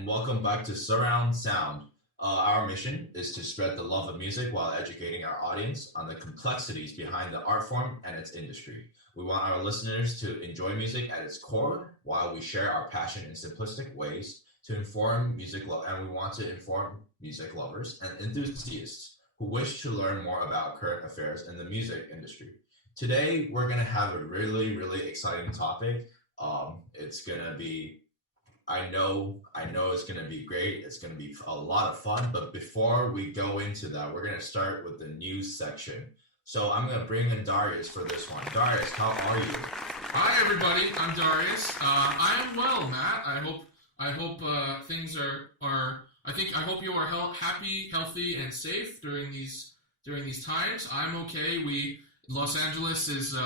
and welcome back to SUR ROUND SOUND. Our mission is to spread the love of music while educating our audience on the complexities behind the art form and its industry. We want our listeners to enjoy music at its core while we share our passion in simplistic ways to inform and we want to inform music lovers and enthusiasts who wish to learn more about current affairs in the music industry. Today, we're going to have a really, really exciting topic. It's going to be I know it's going to be great. It's going to be a lot of fun. But before we go into that, we're going to start with the news section. So I'm going to bring in Darius for this one. Darius, how are you? Hi, everybody. I'm Darius. I am well, Matt. I hope things are. I hope you are happy, healthy, and safe during these times. I'm okay. Los Angeles is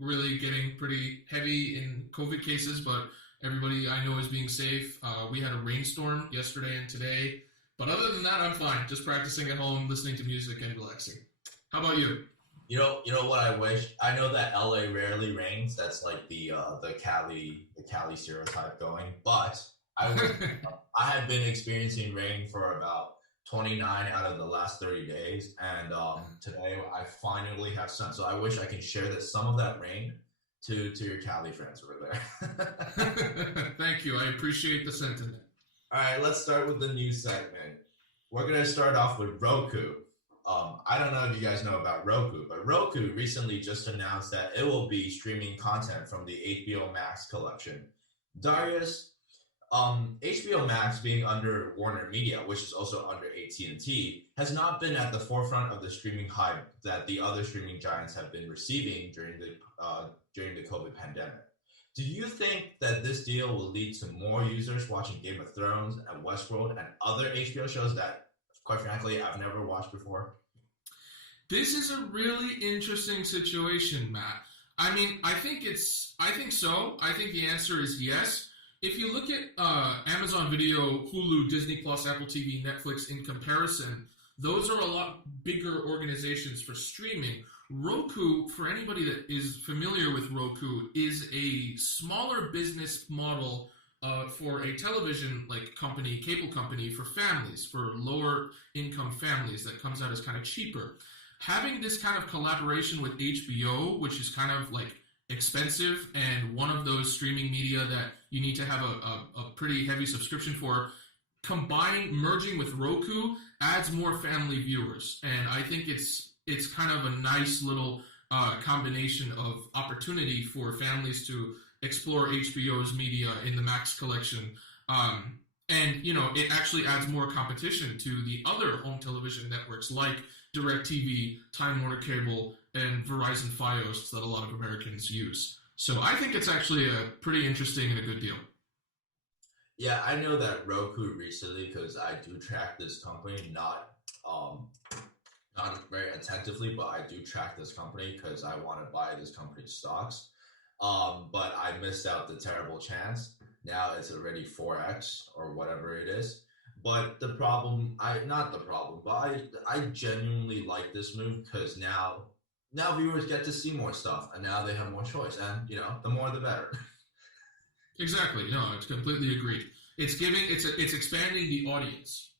really getting pretty heavy in COVID cases, but everybody I know is being safe. We had a rainstorm yesterday and today. But other than that, I'm fine. Just practicing at home, listening to music, and relaxing. How about you? You know what I wish? I know that LA rarely rains. That's like the Cali stereotype going. But I had been experiencing rain for about 29 out of the last 30 days. And today I finally have sun. So I wish I can share some of that rain to your Cali friends over there. Thank you. I appreciate the sentiment. All right, let's start with the news segment. We're going to start off with Roku. I don't know if you guys know about Roku, but Roku recently just announced that it will be streaming content from the HBO Max collection. Darius, HBO Max being under Warner Media, which is also under AT&T, has not been at the forefront of the streaming hype that the other streaming giants have been receiving during the COVID pandemic. Do you think that this deal will lead to more users watching Game of Thrones and Westworld and other HBO shows that, quite frankly, I've never watched before? This is a really interesting situation, Matt. I mean, I think so. I think the answer is yes. If you look at Amazon Video, Hulu, Disney Plus, Apple TV, Netflix in comparison, those are a lot bigger organizations for streaming. Roku, for anybody that is familiar with Roku, is a smaller business model for a television company, cable company for families, for lower income families that comes out as kind of cheaper. Having this kind of collaboration with HBO, which is kind of like expensive and one of those streaming media that you need to have a pretty heavy subscription for, merging with Roku adds more family viewers. And I think it's kind of a nice little combination of opportunity for families to explore HBO's media in the Max collection. And, it actually adds more competition to the other home television networks like DirecTV, Time Warner Cable, and Verizon Fios that a lot of Americans use. So I think it's actually a pretty interesting and a good deal. Yeah, I know that Roku recently, because I do track this company, not very attentively, but I do track this company because I want to buy this company's stocks. But I missed out the terrible chance. Now it's already 4x or whatever it is. But I genuinely like this move because now viewers get to see more stuff and now they have more choice. And, the more the better. Exactly. No, it's completely agreed. It's expanding the audience.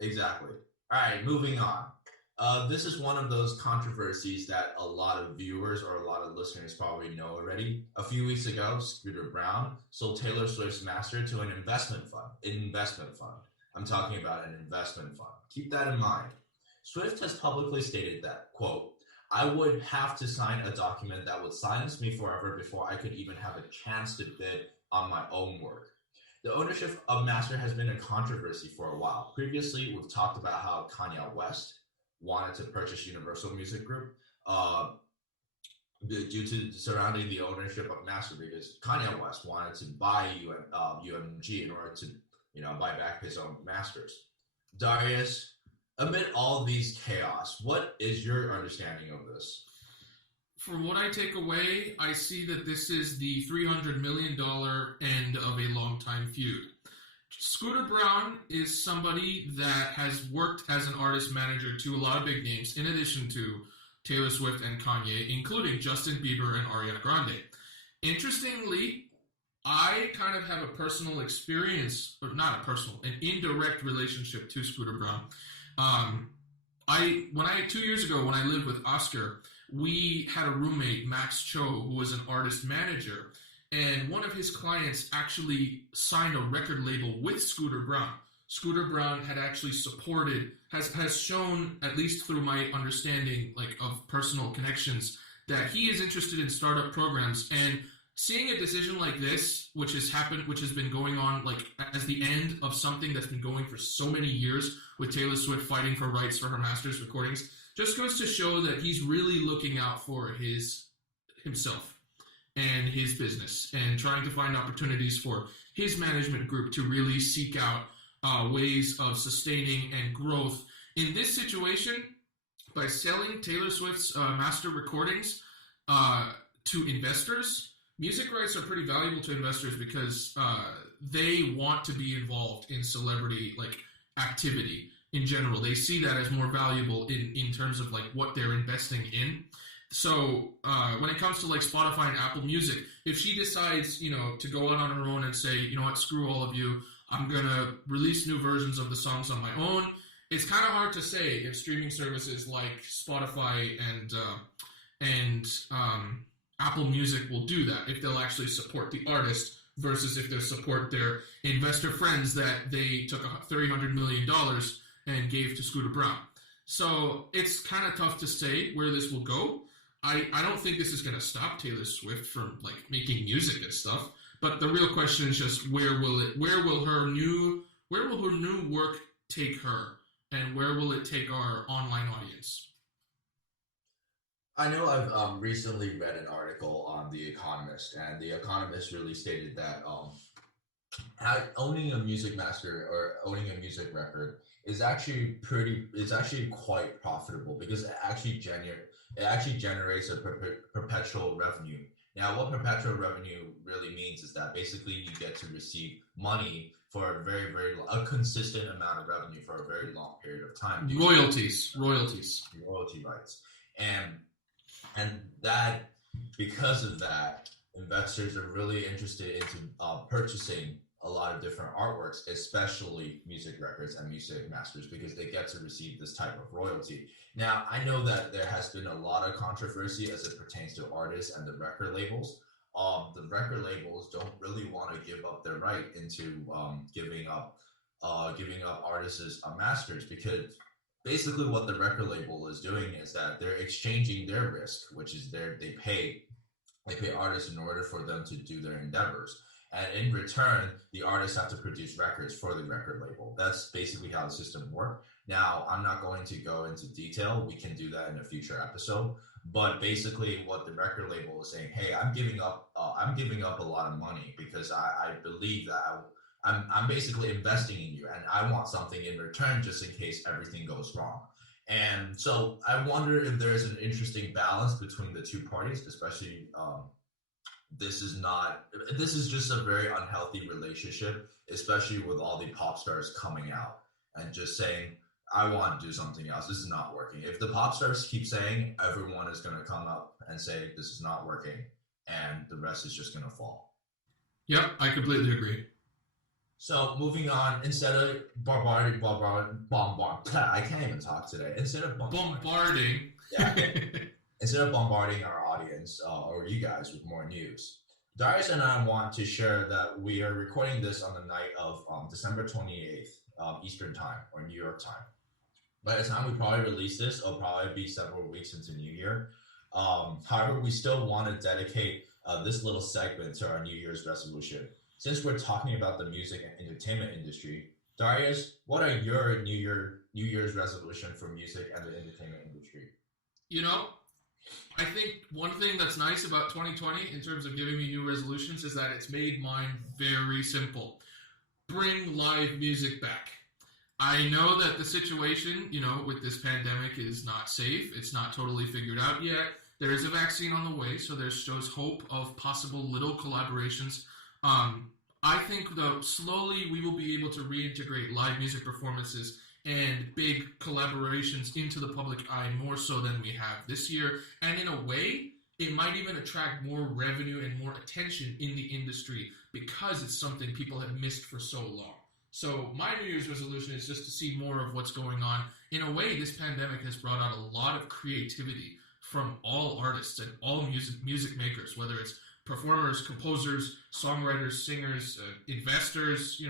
Exactly. All right, moving on. This is one of those controversies that a lot of viewers or a lot of listeners probably know already. A few weeks ago, Scooter Braun sold Taylor Swift's master to an investment fund. I'm talking about an investment fund. Keep that in mind. Swift has publicly stated that, quote, "I would have to sign a document that would silence me forever before I could even have a chance to bid on my own work." The ownership of Master has been a controversy for a while. Previously, we've talked about how Kanye West wanted to purchase Universal Music Group due to surrounding the ownership of Master, because Kanye West wanted to buy UMG in order to buy back his own masters. Darius, amid all these chaos, what is your understanding of this? From what I take away, I see that this is the $300 million end of a long-time feud. Scooter Braun is somebody that has worked as an artist manager to a lot of big names, in addition to Taylor Swift and Kanye, including Justin Bieber and Ariana Grande. Interestingly, I kind of have a personal experience, or not a personal, an indirect relationship to Scooter Braun. Um, 2 years ago when I lived with Oscar, we had a roommate, Max Cho, who was an artist manager, and one of his clients actually signed a record label with Scooter Braun. Scooter Braun had actually has shown, at least through my understanding, like of personal connections, that he is interested in startup programs. And seeing a decision like this, which has been going on like as the end of something that's been going for so many years, with Taylor Swift fighting for rights for her master's recordings, just goes to show that he's really looking out for himself and his business, and trying to find opportunities for his management group to really seek out ways of sustaining and growth in this situation by selling Taylor Swift's master recordings to investors. Music rights are pretty valuable to investors because they want to be involved in celebrity like activity in general. They see that as more valuable in terms of like what they're investing in. So when it comes to like Spotify and Apple Music, if she decides, you know, to go out on her own and say, you know what, screw all of you, I'm gonna release new versions of the songs on my own, it's kind of hard to say if streaming services like Spotify and Apple Music will do that, if they'll actually support the artist versus if they'll support their investor friends that they took $300 million and gave to Scooter Braun. So it's kind of tough to say where this will go. I don't think this is going to stop Taylor Swift from like making music and stuff. But the real question is just where will her new work take her, and where will it take our online audience? I know I've recently read an article on The Economist, and The Economist really stated that owning a music master or owning a music record is actually quite profitable, because it actually generates a perpetual revenue. Now, what perpetual revenue really means is that basically you get to receive money for a consistent amount of revenue for a very long period of time. Royalty rights, and that, because of that, investors are really interested into purchasing a lot of different artworks, especially music records and music masters, because they get to receive this type of royalty. Now, I know that there has been a lot of controversy as it pertains to artists and the record labels. The record labels don't really want to give up their right into giving up artists masters, because basically what the record label is doing is that they're exchanging their risk, which is they pay artists in order for them to do their endeavors. And in return, the artists have to produce records for the record label. That's basically how the system works. Now, I'm not going to go into detail. We can do that in a future episode. But basically, what the record label is saying, hey, I'm giving up a lot of money because I believe that I'm basically investing in you, and I want something in return just in case everything goes wrong. And so I wonder if there's an interesting balance between the two parties, especially this is just a very unhealthy relationship, especially with all the pop stars coming out and just saying, I want to do something else. This is not working. If the pop stars keep saying, everyone is going to come up and say, this is not working, and the rest is just going to fall. Yep, I completely agree. So moving on, instead of bombarding, I can't even talk today. Instead of bombarding our audience or you guys with more news, Darius and I want to share that we are recording this on the night of December 28th, Eastern time or New York time. By the time we probably release this, it'll probably be several weeks into New Year. However, we still want to dedicate this little segment to our New Year's resolution. Since we're talking about the music and entertainment industry, Darius, what are your New Year's resolution for music and the entertainment industry? You know, I think one thing that's nice about 2020 in terms of giving me new resolutions is that it's made mine very simple. Bring live music back. I know that the situation, you know, with this pandemic is not safe. It's not totally figured out yet. There is a vaccine on the way, so there shows hope of possible little collaborations. I think, though, slowly we will be able to reintegrate live music performances and big collaborations into the public eye more so than we have this year. And in a way, it might even attract more revenue and more attention in the industry because it's something people have missed for so long. So my New Year's resolution is just to see more of what's going on. In a way, this pandemic has brought out a lot of creativity from all artists and all music makers, whether it's performers, composers, songwriters, singers, investors,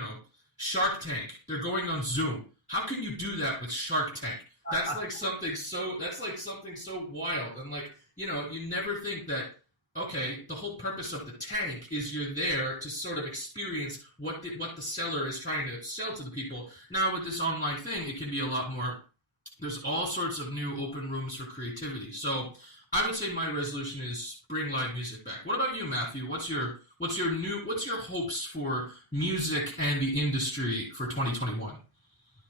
Shark Tank. They're going on Zoom. How can you do that with Shark Tank? That's like something so wild. And you never think that, okay, the whole purpose of the tank is you're there to sort of experience what the seller is trying to sell to the people. Now with this online thing, it can be a lot more. There's all sorts of new open rooms for creativity. So I would say my resolution is bring live music back. What about you, Matthew? What's your hopes for music and the industry for 2021?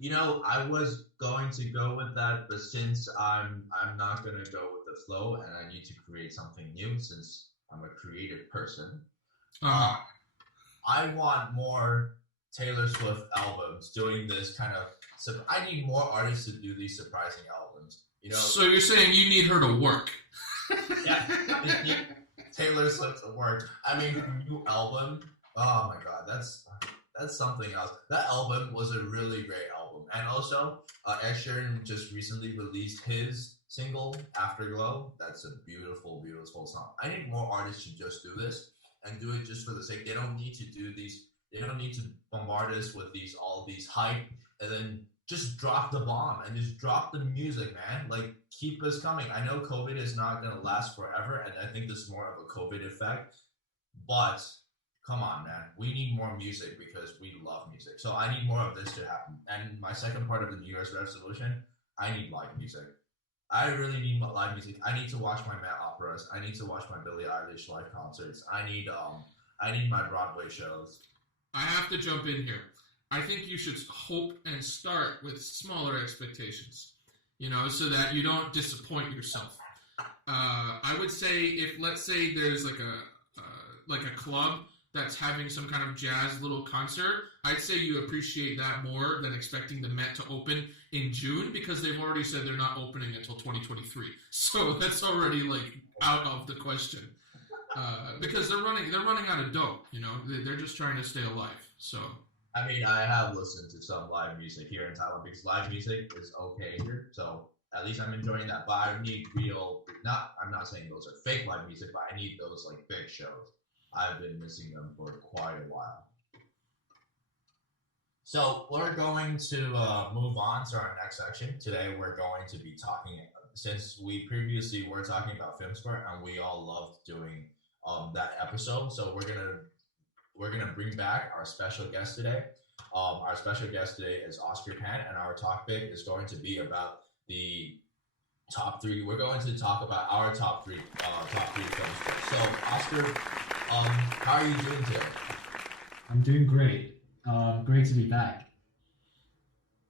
I was going to go with that, but since I'm not going to go with the flow and I need to create something new since I'm a creative person, I want more Taylor Swift albums doing this kind of. So I need more artists to do these surprising albums. So you're saying you need her to work? Yeah, I need Taylor Swift to work. I mean, her new album. Oh my God, that's something else. That album was a really great album, and also Ed Sheeran just recently released his single "Afterglow." That's a beautiful, beautiful song. I need more artists to just do this and do it just for the sake. They don't need to do these. They don't need to bombard us with all these hype and then just drop the bomb and just drop the music, man. Like, keep us coming. I know COVID is not going to last forever, and I think this is more of a COVID effect, but come on, man. We need more music because we love music. So I need more of this to happen. And my second part of the New Year's resolution, I need live music. I really need live music. I need to watch my Met operas. I need to watch my Billie Eilish live concerts. I need my Broadway shows. I have to jump in here. I think you should hope and start with smaller expectations, so that you don't disappoint yourself. I would say let's say there's like a club that's having some kind of jazz little concert, I'd say you appreciate that more than expecting the Met to open in June because they've already said they're not opening until 2023. So that's already out of the question. Because they're running out of dough, they're just trying to stay alive. So I mean, I have listened to some live music here in Taiwan because live music is okay here. So at least I'm enjoying that. But I need I'm not saying those are fake live music, but I need those big shows. I've been missing them for quite a while. So we're going to move on to our next section. Today we're going to be talking, since we previously were talking about film score and we all loved doing that episode. So we're gonna bring back our special guest today. Our special guest today is Oscar Pan, and our topic is going to be about the top three. We're going to talk about our top three film scores. So Oscar, how are you doing today? I'm doing great. Great to be back.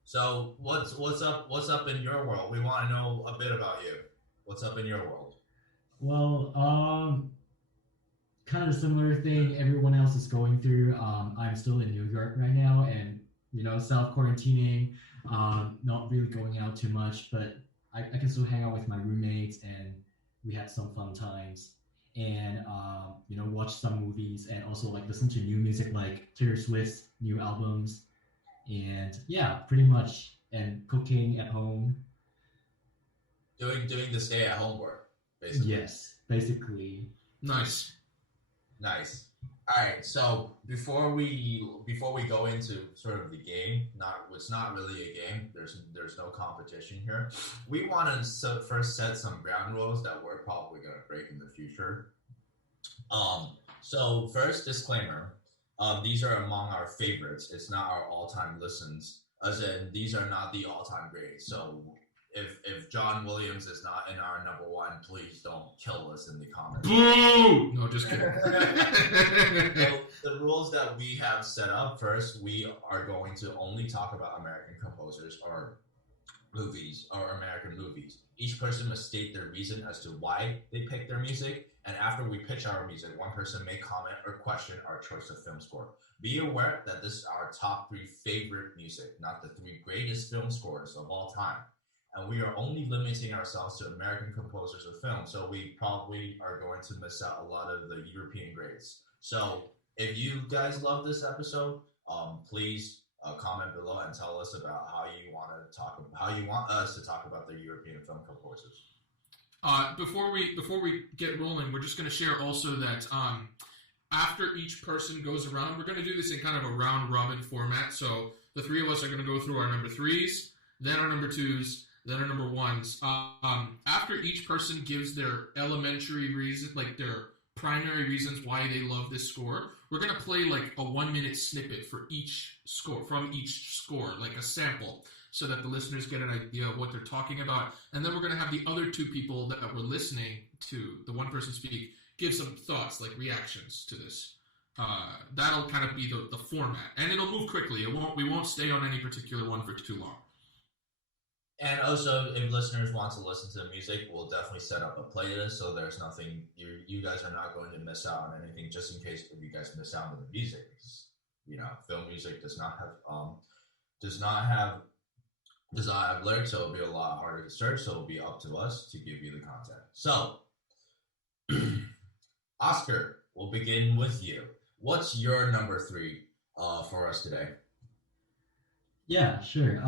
So what's up in your world? We want to know a bit about you. What's up in your world? Well, kind of a similar thing everyone else is going through. I'm still in New York right now, and self-quarantining, not really going out too much, but I can still hang out with my roommates, and we had some fun times, and watch some movies, and also listen to new music like Taylor Swift's new albums, and yeah, pretty much, and cooking at home. Doing the stay-at-home work, basically. Yes, basically. Nice. All right. So before we go into sort of the game, it's not really a game. There's no competition here. We want to first set some ground rules that we're probably going to break in the future. So first, disclaimer. These are among our favorites. It's not our all-time listens. As in, these are not the all-time greats. So if John Williams is not in our number one, please don't kill us in the comments. Boo! No, just kidding. So the rules that we have set up, first, we are going to only talk about American composers or movies or American movies. Each person must state their reason as to why they picked their music. And after we pitch our music, one person may comment or question our choice of film score. Be aware that this is our top three favorite music, not the three greatest film scores of all time. and we are only limiting ourselves to American composers of film. So we probably are going to miss out a lot of the European greats. So if you guys love this episode, please comment below and tell us about how you want us to talk about the European film composers. Before we get rolling, we're just going to share also that after each person goes around, we're going to do this in kind of a round robin format. So the three of us are going to go through our number threes, then our number twos, then our number ones. After each person gives their elementary reason, like their primary reasons why they love this score, we're going to play like a 1 minute snippet for each score, from each score, like a sample, so that the listeners get an idea of what they're talking about. And then we're going to have the other two people that were listening to the one person speak give some thoughts, like reactions to this. That'll kind of be the format, and it'll move quickly. We won't stay on any particular one for too long. And also, if listeners want to listen to the music, we'll definitely set up a playlist, so there's nothing, you guys are not going to miss out on anything, just in case if you guys miss out on the music. You know, film music does not have lyrics, so it'll be a lot harder to search, so it'll be up to us to give you the content. So, Oscar, we'll begin with you. What's your number three for us today? Yeah, sure.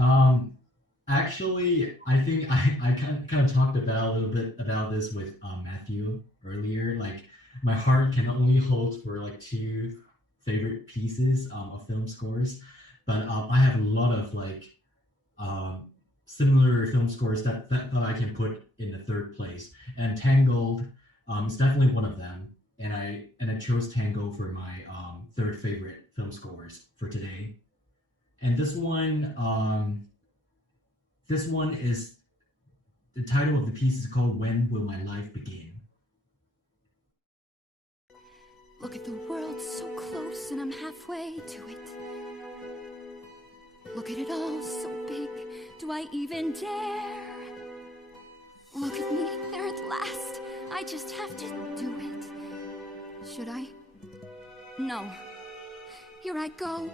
Actually, I think I kind of talked about a little bit about this with Matthew earlier. Like, my heart can only hold for like two favorite pieces of film scores, but I have a lot of like similar film scores that I can put in the third place. And Tangled is definitely one of them. And I chose Tango for my third favorite film scores for today. And this one is, the title of the piece is called "When Will My Life Begin?" Look at the world so close and I'm halfway to it. Look at it all so big, do I even dare? Look at me, there at last, I just have to do it. Should I? No. Here I go.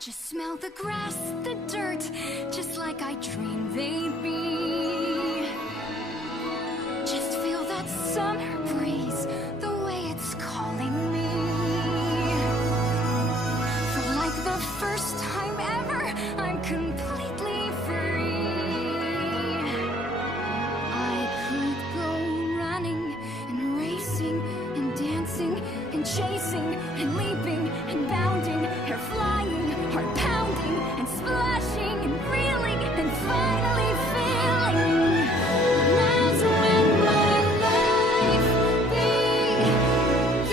Just smell the grass, the dirt, just like I dreamed they'd be. Just feel that summer breeze, the way it's calling me. Feel like the first time ever, I'm completely free. I could go running and racing and dancing and chasing and leaping and bounding, hair flying, heart pounding and splashing and reeling and finally feeling. That's when my life begins.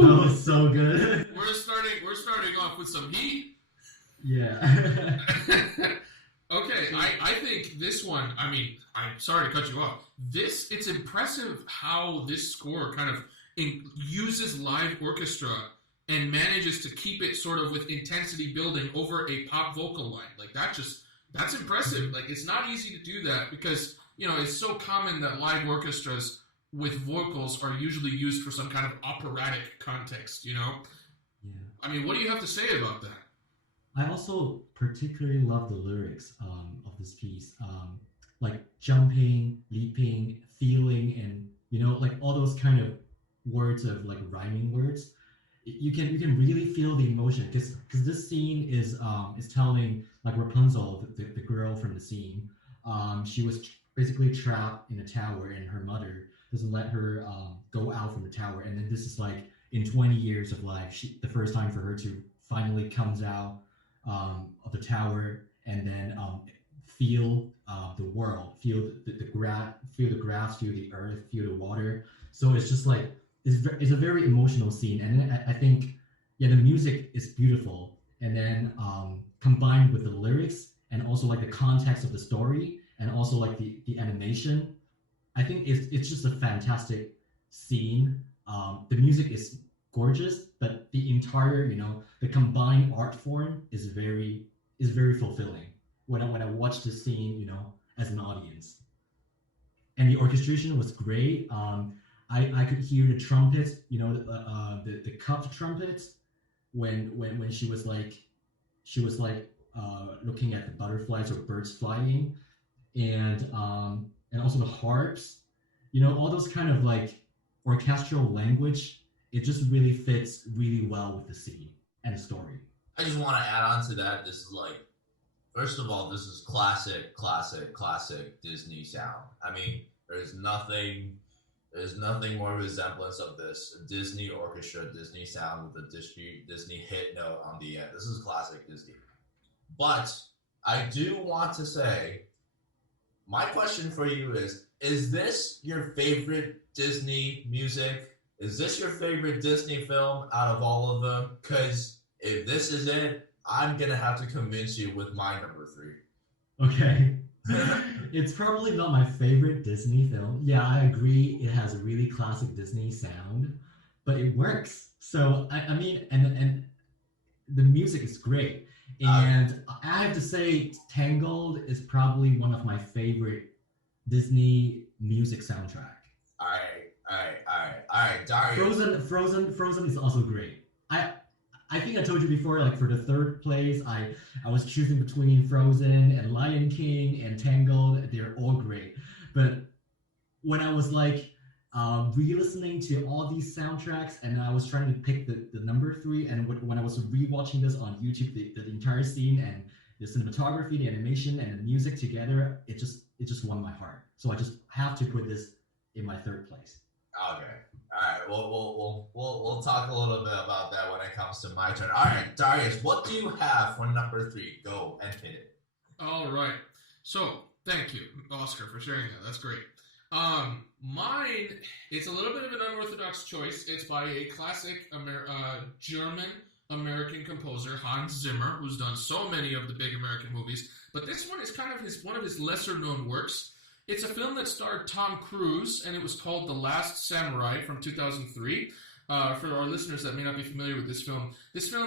That was so good. We're starting off with some heat. Yeah. Okay, I think this one, I mean, I'm sorry to cut you off. It's impressive how this score kind of uses live orchestra and manages to keep it sort of with intensity building over a pop vocal line. Like, that's impressive. Like, it's not easy to do that because, you know, it's so common that live orchestras with vocals are usually used for some kind of operatic context, you know? Yeah. I mean, what do you have to say about that? I also particularly love the lyrics of this piece, like jumping, leaping, feeling, and you know, like all those kind of words of like rhyming words. You can really feel the emotion because this scene is telling like Rapunzel, the girl from the scene. She was basically trapped in a tower, and her mother doesn't let her go out from the tower. And then this is like in 20 years of life, the first time for her to finally comes out of the tower, and then feel the world, feel the grass, feel the grass, feel the earth, feel the water. So it's just like it's a very emotional scene, and then I think yeah, the music is beautiful, and then combined with the lyrics and also like the context of the story and also like the animation, I think it's just a fantastic scene. The music is gorgeous, but the entire the combined art form is very fulfilling when I watch the scene as an audience. And the orchestration was great. I could hear the trumpets, the cupped trumpets when she was like looking at the butterflies or birds flying, and also the harps, all those kind of like orchestral language. It just really fits really well with the scene and the story. I just want to add on to that. This is like, first of all, this is classic, classic, classic Disney sound. I mean, there's nothing more resemblance of this Disney orchestra, Disney sound with a Disney hit note on the end. This is classic Disney. But I do want to say, my question for you is this your favorite Disney music? Is this your favorite Disney film out of all of them? Because if this is it, I'm going to have to convince you with my number 3. Okay. It's probably not my favorite Disney film. Yeah, I agree. It has a really classic Disney sound, but it works. So I mean, and the music is great. And I have to say, Tangled is probably one of my favorite Disney music soundtrack. All right, Darius. Frozen is also great. I think I told you before, like for the third place, I was choosing between Frozen and Lion King and Tangled. They're all great. But when I was like re-listening to all these soundtracks and I was trying to pick the number 3, and when I was rewatching this on YouTube, the entire scene and the cinematography, the animation, and the music together, it just won my heart. So I just have to put this in my 3rd place. Okay. All right. We'll talk a little bit about that when it comes to my turn. All right, Darius, what do you have for number 3? Go and hit it. All right. So thank you, Oscar, for sharing that. That's great. Mine, it's a little bit of an unorthodox choice. It's by a classic German American composer, Hans Zimmer, who's done so many of the big American movies. But this one is kind of one of his lesser known works. It's a film that starred Tom Cruise, and it was called The Last Samurai from 2003. For our listeners that may not be familiar with this film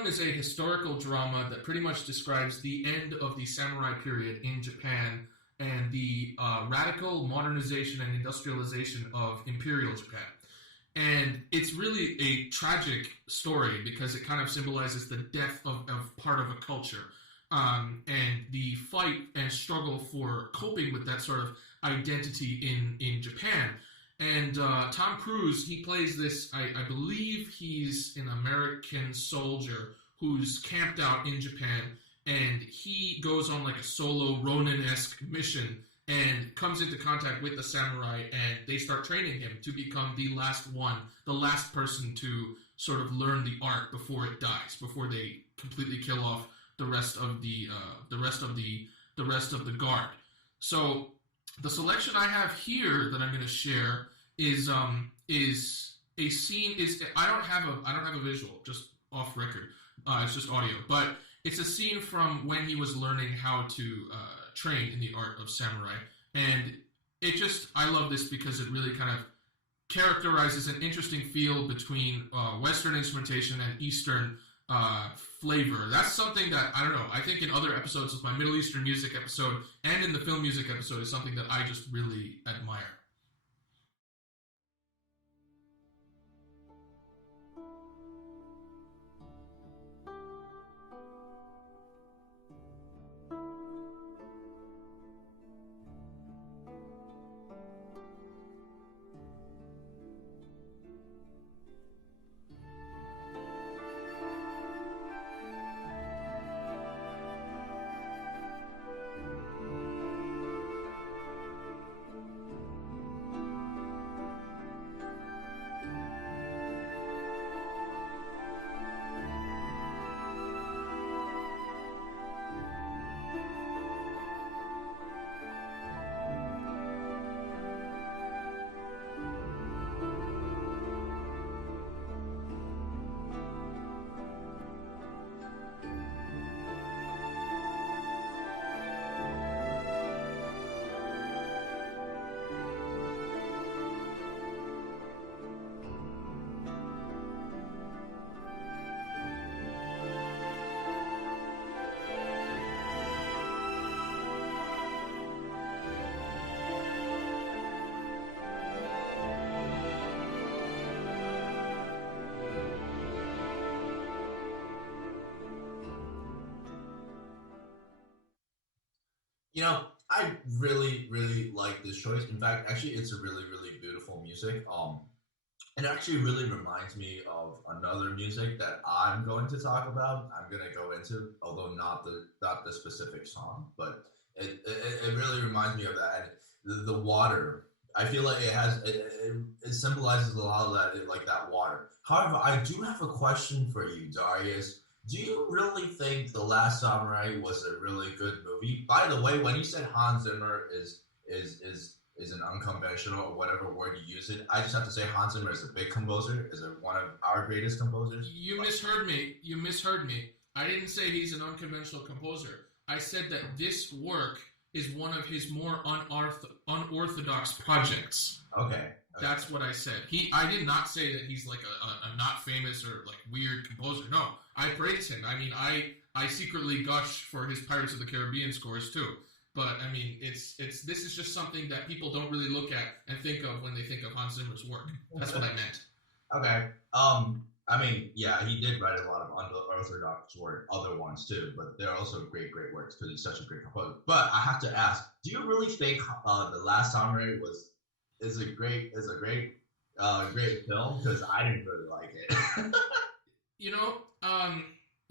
is a historical drama that pretty much describes the end of the samurai period in Japan and the radical modernization and industrialization of Imperial Japan. And it's really a tragic story because it kind of symbolizes the death of part of a culture. And the fight and struggle for coping with that sort of identity in Japan. And Tom Cruise, he plays this, I believe he's an American soldier who's camped out in Japan, and he goes on like a solo Ronin-esque mission and comes into contact with the samurai, and they start training him to become the last person to sort of learn the art before it dies, before they completely kill off the rest of the guard. So the selection I have here that I'm going to share is a scene. I don't have a visual, just off record. It's just audio, but it's a scene from when he was learning how to train in the art of samurai, and I love this because it really kind of characterizes an interesting feel between Western instrumentation and Eastern flavor. That's something that, I don't know, I think in other episodes of my Middle Eastern music episode and in the film music episode is something that I just really admire. I really, really like this choice. In fact, actually, it's a really, really beautiful music. It actually really reminds me of another music that I'm going to talk about. I'm going to go into, although not the specific song, but it really reminds me of that. And the water. I feel like it symbolizes a lot of that, like that water. However, I do have a question for you, Darius. Do you really think The Last Samurai was a really good movie? By the way, when you said Hans Zimmer is an unconventional or whatever word you use it, I just have to say Hans Zimmer is a big composer, is one of our greatest composers. You misheard me. You misheard me. I didn't say he's an unconventional composer. I said that this work is one of his more unorthodox projects. Okay. That's what I said. I did not say that he's like a not famous or like weird composer. No, I praise him. I mean, I secretly gush for his Pirates of the Caribbean scores too. But I mean, this is just something that people don't really look at and think of when they think of Hans Zimmer's work. That's what I meant. Okay. I mean, yeah, he did write a lot of unorthodox work, other ones too, but they're also great works because he's such a great composer. But I have to ask, do you really think The Last Samurai is a great film? Because I didn't really like it.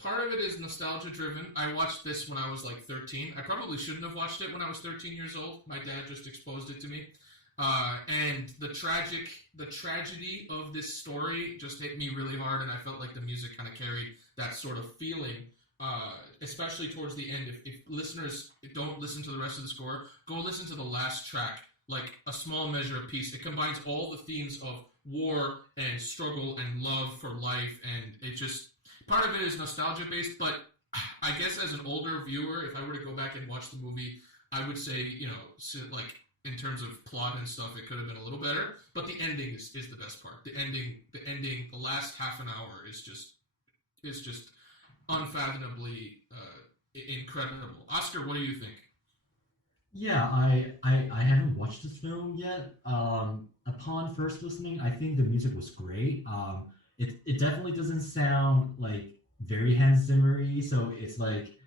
Part of it is nostalgia driven. I watched this when I was like 13. I probably shouldn't have watched it when I was 13 years old. My dad just exposed it to me. And the tragedy of this story just hit me really hard, and I felt like the music kind of carried that sort of feeling, especially towards the end. If listeners don't listen to the rest of the score, go listen to the last track, like A Small Measure of Peace. It combines all the themes of war and struggle and love for life, and it just, part of it is nostalgia based, but I guess as an older viewer, if I were to go back and watch the movie, I would say, like, in terms of plot and stuff, it could have been a little better, but the ending is the best part. The ending, the last half an hour is just unfathomably incredible. Oscar, what do you think? Yeah, I haven't watched this film yet. Upon first listening, I think the music was great. It definitely doesn't sound like very Hans Zimmer-y, so it's like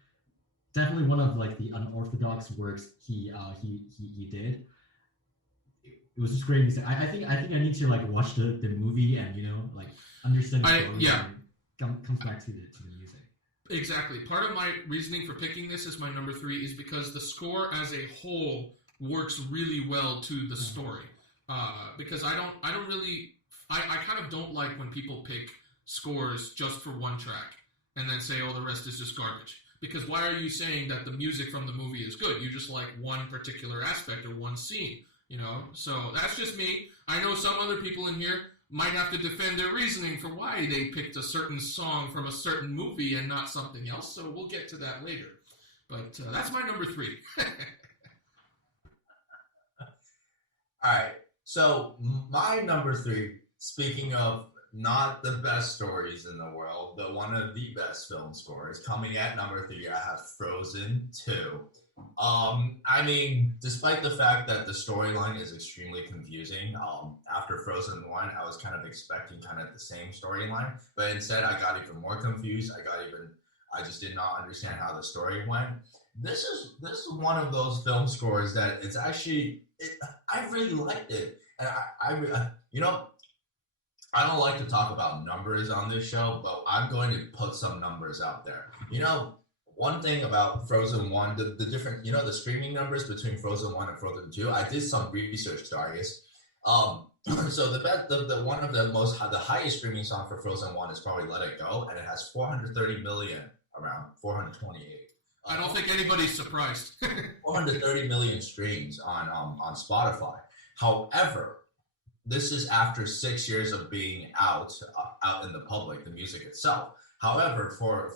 definitely one of like the unorthodox works he did. It was just great music. I think I need to like watch the movie and like understand the story. Yeah. And comes back to the music. Exactly. Part of my reasoning for picking this as my number 3 is because the score as a whole works really well to the story. Because I kind of don't like when people pick scores just for one track and then say, oh, the rest is just garbage. Because why are you saying that the music from the movie is good? You just like one particular aspect or one scene, So that's just me. I know some other people in here might have to defend their reasoning for why they picked a certain song from a certain movie and not something else. So we'll get to that later. But that's my number 3. All right. So my number 3, speaking of not the best stories in the world, but one of the best film scores, coming at number 3, I have Frozen 2. I mean, despite the fact that the storyline is extremely confusing, after Frozen 1, I was kind of expecting kind of the same storyline, but instead I got even more confused. I just did not understand how the story went. This is one of those film scores that it's actually, I really liked it. And I don't like to talk about numbers on this show, but I'm going to put some numbers out there. One thing about Frozen 1, the different, the streaming numbers between Frozen 1 and Frozen 2, I did some research, Darius. So the one of the highest streaming song for Frozen 1 is probably Let It Go, and it has 430 million, around 428. I don't think anybody's surprised. 430 million streams on Spotify. However, this is after 6 years of being out in the public, the music itself. However, for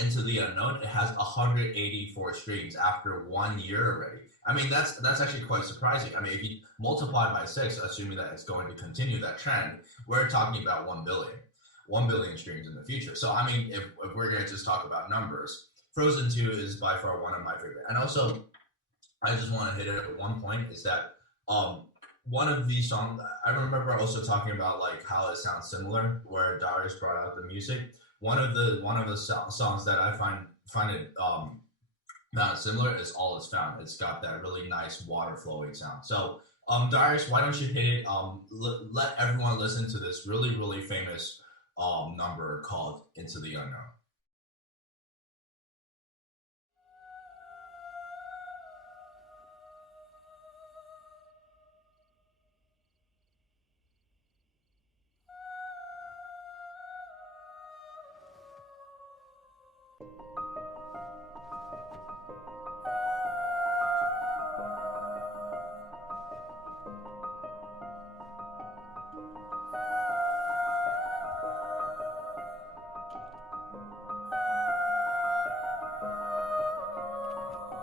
Into the Unknown, it has 184 streams after 1 year already. I mean, that's actually quite surprising. I mean, if you multiply by 6, assuming that it's going to continue that trend, we're talking about 1 billion streams in the future. So, I mean, if we're going to just talk about numbers, Frozen 2 is by far one of my favorite. And also, I just want to hit it at one point, is that one of the songs, I remember also talking about like how it sounds similar, where Darius brought out the music. One of the songs that I find it Not similar is All Is Found. It's got that really nice water flowing sound. So, Darius, why don't you hit it? Let everyone listen to this really, really famous number called Into the Unknown.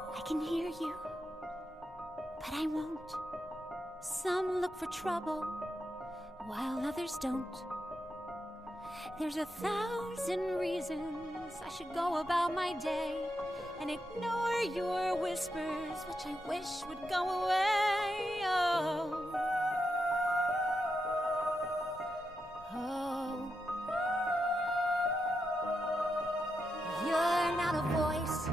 I can hear you, but I won't. Some look for trouble, while others don't. There's 1,000 reasons I should go about my day and ignore your whispers, which I wish would go away. Oh. Oh. You're not a voice,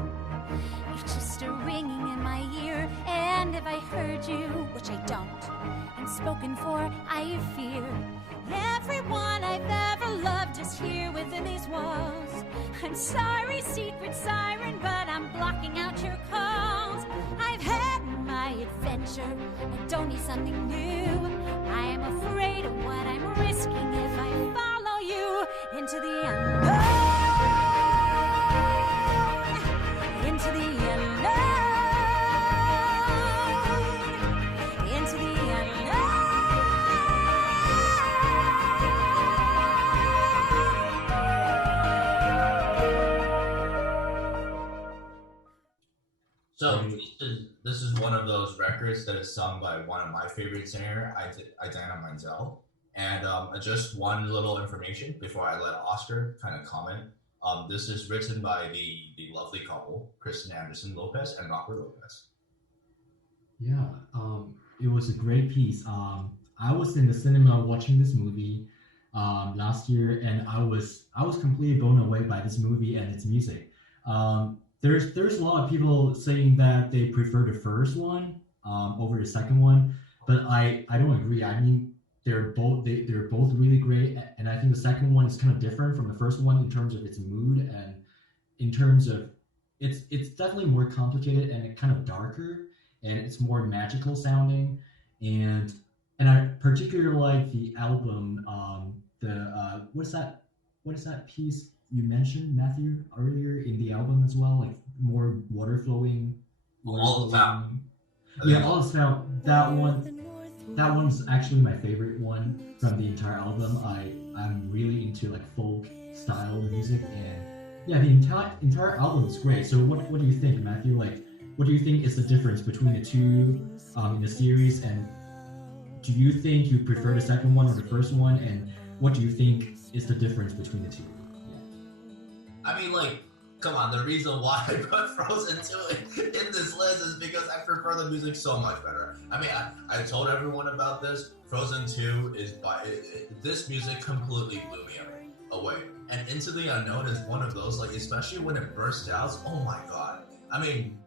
you're just a ringing in my ear. And if I heard you, which I don't, and spoken for, I fear. Everyone I've ever loved is here within these walls. I'm sorry, secret siren, but I'm blocking out your calls. I've had my adventure, I don't need something new. I am afraid of what I'm risking if I follow you into the unknown. Into the unknown. Into the unknown. So this is one of those records that is sung by one of my favorite singer, Idana Menzel. And just one little information before I let Oscar kind of comment. This is written by the lovely couple, Kristen Anderson Lopez and Robert Lopez. Yeah, it was a great piece. I was in the cinema watching this movie last year, and I was completely blown away by this movie and its music. There's a lot of people saying that they prefer the first one over the second one, but I don't agree. I mean, they're both really great, and I think the second one is kind of different from the first one in terms of its mood and in terms of it's definitely more complicated and kind of darker, and it's more magical sounding, and I particularly like the album. What is that piece you mentioned, Matthew, earlier in the album as well, like more water flowing. All the time. Yeah, All the Sound. That one's actually my favorite one from the entire album. I'm really into like folk style music, and yeah, the entire album is great. So what do you think, Matthew? Like, what do you think is the difference between the two in the series, and do you think you prefer the second one or the first one, and what do you think is the difference between the two? I mean, like, come on, the reason why I put Frozen 2 in this list is because I prefer the music so much better. I mean, I told everyone about this. Frozen 2 is this music completely blew me away. And Into the Unknown is one of those, like, especially when it bursts out, oh my god. I mean,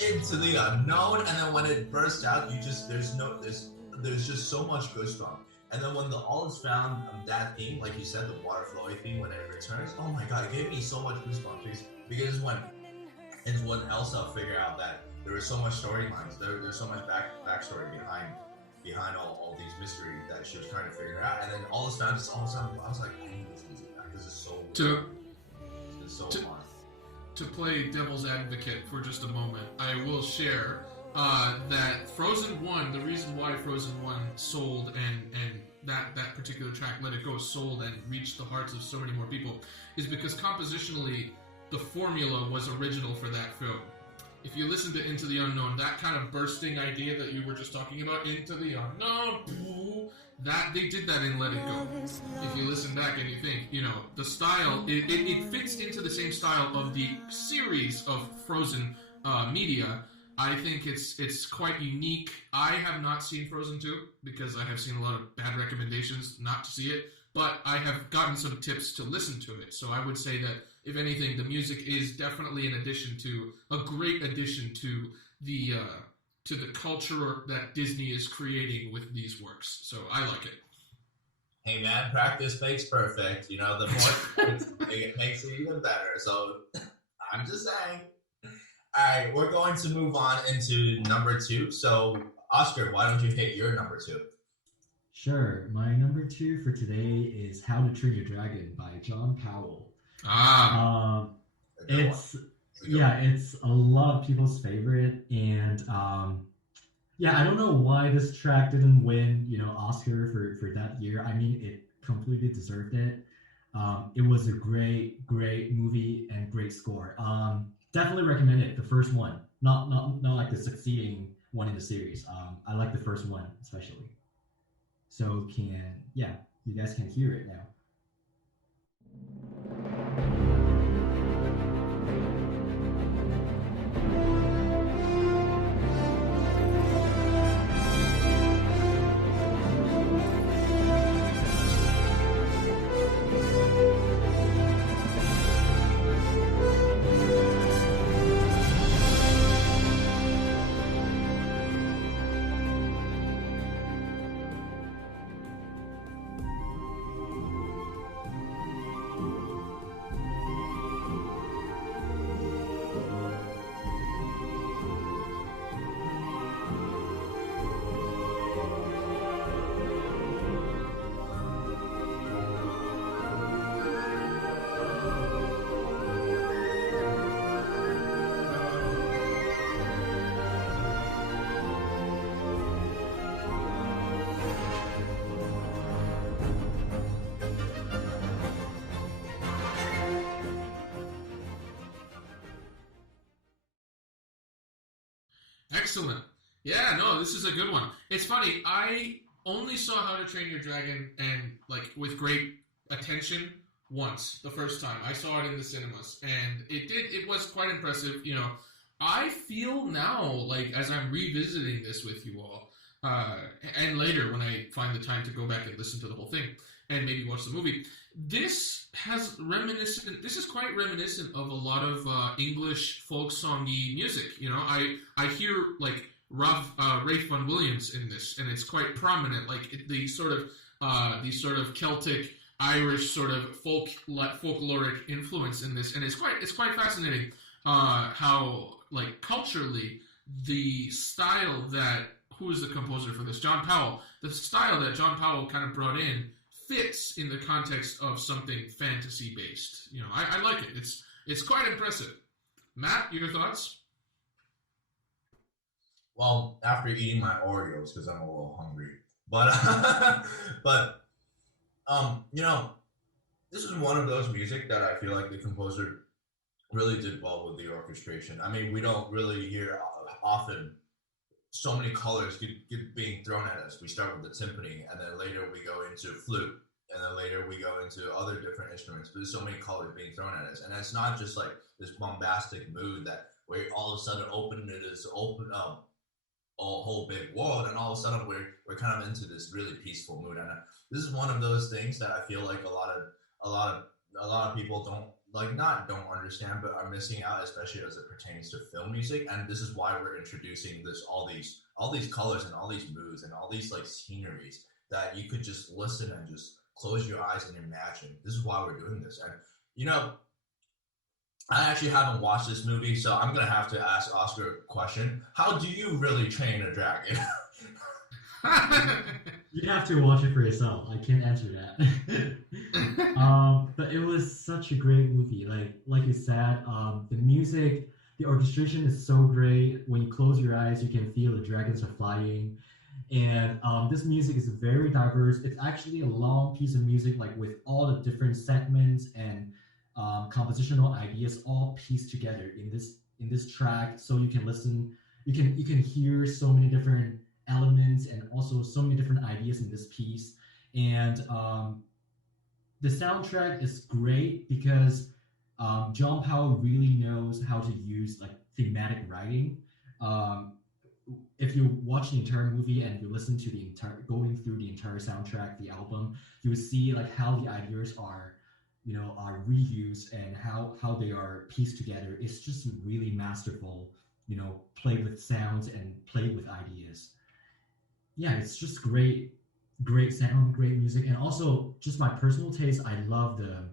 Into the Unknown, and then when it bursts out, there's just so much goosebumps. And then when the All Is Found, that theme, like you said, the water flowing theme, when it returns, oh my god, it gave me so much goosebumps because when Elsa figured out that there was so much storylines, there's so much backstory behind all these mysteries that she was trying to figure out, and then All Is Found, I was like, I need this music back. This is so fun. To play devil's advocate for just a moment, I will share that Frozen 1, the reason why Frozen 1 sold and that particular track, Let It Go, sold and reached the hearts of so many more people is because compositionally the formula was original for that film. If you listen to Into the Unknown, that kind of bursting idea that you were just talking about, Into the Unknown, that they did that in Let It Go. If you listen back and you think, the style, it fits into the same style of the series of Frozen media. I think it's quite unique. I have not seen Frozen 2 because I have seen a lot of bad recommendations not to see it, but I have gotten some tips to listen to it. So I would say that if anything, the music is definitely a great addition to the culture that Disney is creating with these works. So I like it. Hey man, practice makes perfect. You know, the more it makes it even better. So I'm just saying. All right, we're going to move on into number 2. So Oscar, why don't you hit your number 2? Sure. My number 2 for today is How to Train Your Dragon by John Powell. It's a lot of people's favorite, and I don't know why this track didn't win, Oscar for that year. I mean, it completely deserved it. It was a great movie and great score. Definitely recommend it. The first one, not like the succeeding one in the series. I like the first one especially. So you guys can hear it now. Excellent. Yeah, no, this is a good one. It's funny, I only saw How to Train Your Dragon and with great attention once, the first time. I saw it in the cinemas, and it was quite impressive. I feel now, as I'm revisiting this with you all, and later when I find the time to go back and listen to the whole thing and maybe watch the movie, this is quite reminiscent of a lot of English folk songy music. I hear Rafe Vaughan Williams in this, and it's quite prominent. These sort of Celtic, Irish sort of folkloric influence in this, and it's quite fascinating how culturally the style that who is the composer for this? John Powell. The style that John Powell kind of brought in fits in the context of something fantasy based. I like it. It's quite impressive. Matt, your thoughts? Well, after eating my Oreos, because I'm a little hungry, but this is one of those music that I feel like the composer really did well with the orchestration. I mean, we don't really hear often so many colors being thrown at us. We start with the timpani, and then later we go into flute, and then later we go into other different instruments. But there's so many colors being thrown at us, and it's not just this bombastic mood that we're all of a sudden open up a whole big world, and all of a sudden we're kind of into this really peaceful mood. And this is one of those things that I feel like a lot of people don't understand, but are missing out, especially as it pertains to film music. And this is why we're introducing all these colors and all these moods and all these sceneries that you could just listen and just close your eyes and imagine. This is why we're doing this. And I actually haven't watched this movie, so I'm gonna have to ask Oscar a question. How do you really train a dragon? You have to watch it for yourself. I can't answer that. But it was such a great movie. Like you said, the music, the orchestration is so great. When you close your eyes, you can feel the dragons are flying. And this music is very diverse. It's actually a long piece of music, with all the different segments and compositional ideas all pieced together in this track. So you can listen. You can hear so many different elements and also so many different ideas in this piece. And the soundtrack is great because John Powell really knows how to use thematic writing. If you watch the entire movie and you listen to going through the entire soundtrack, the album, you will see how the ideas are are reused and how they are pieced together. It's just really masterful. Play with sounds and play with ideas. Yeah, it's just great sound, great music, and also just my personal taste. I love the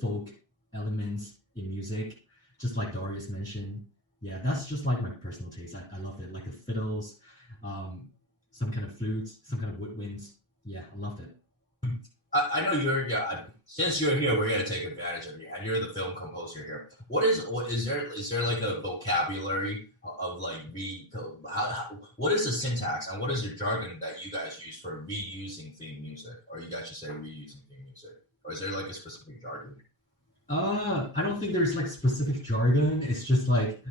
folk elements in music, just like Darius mentioned. Yeah, that's just like my personal taste. I love it, like the fiddles, um, some kind of flutes, some kind of woodwinds. Yeah, I loved it. I know you're since you're here, we're gonna take advantage of you, and you're the film composer here. What is there like a vocabulary of like what is the syntax and what is the jargon that you guys use for reusing theme music, or you guys should say reusing theme music, or is there like a specific jargon? I don't think there's like specific jargon. It's just like,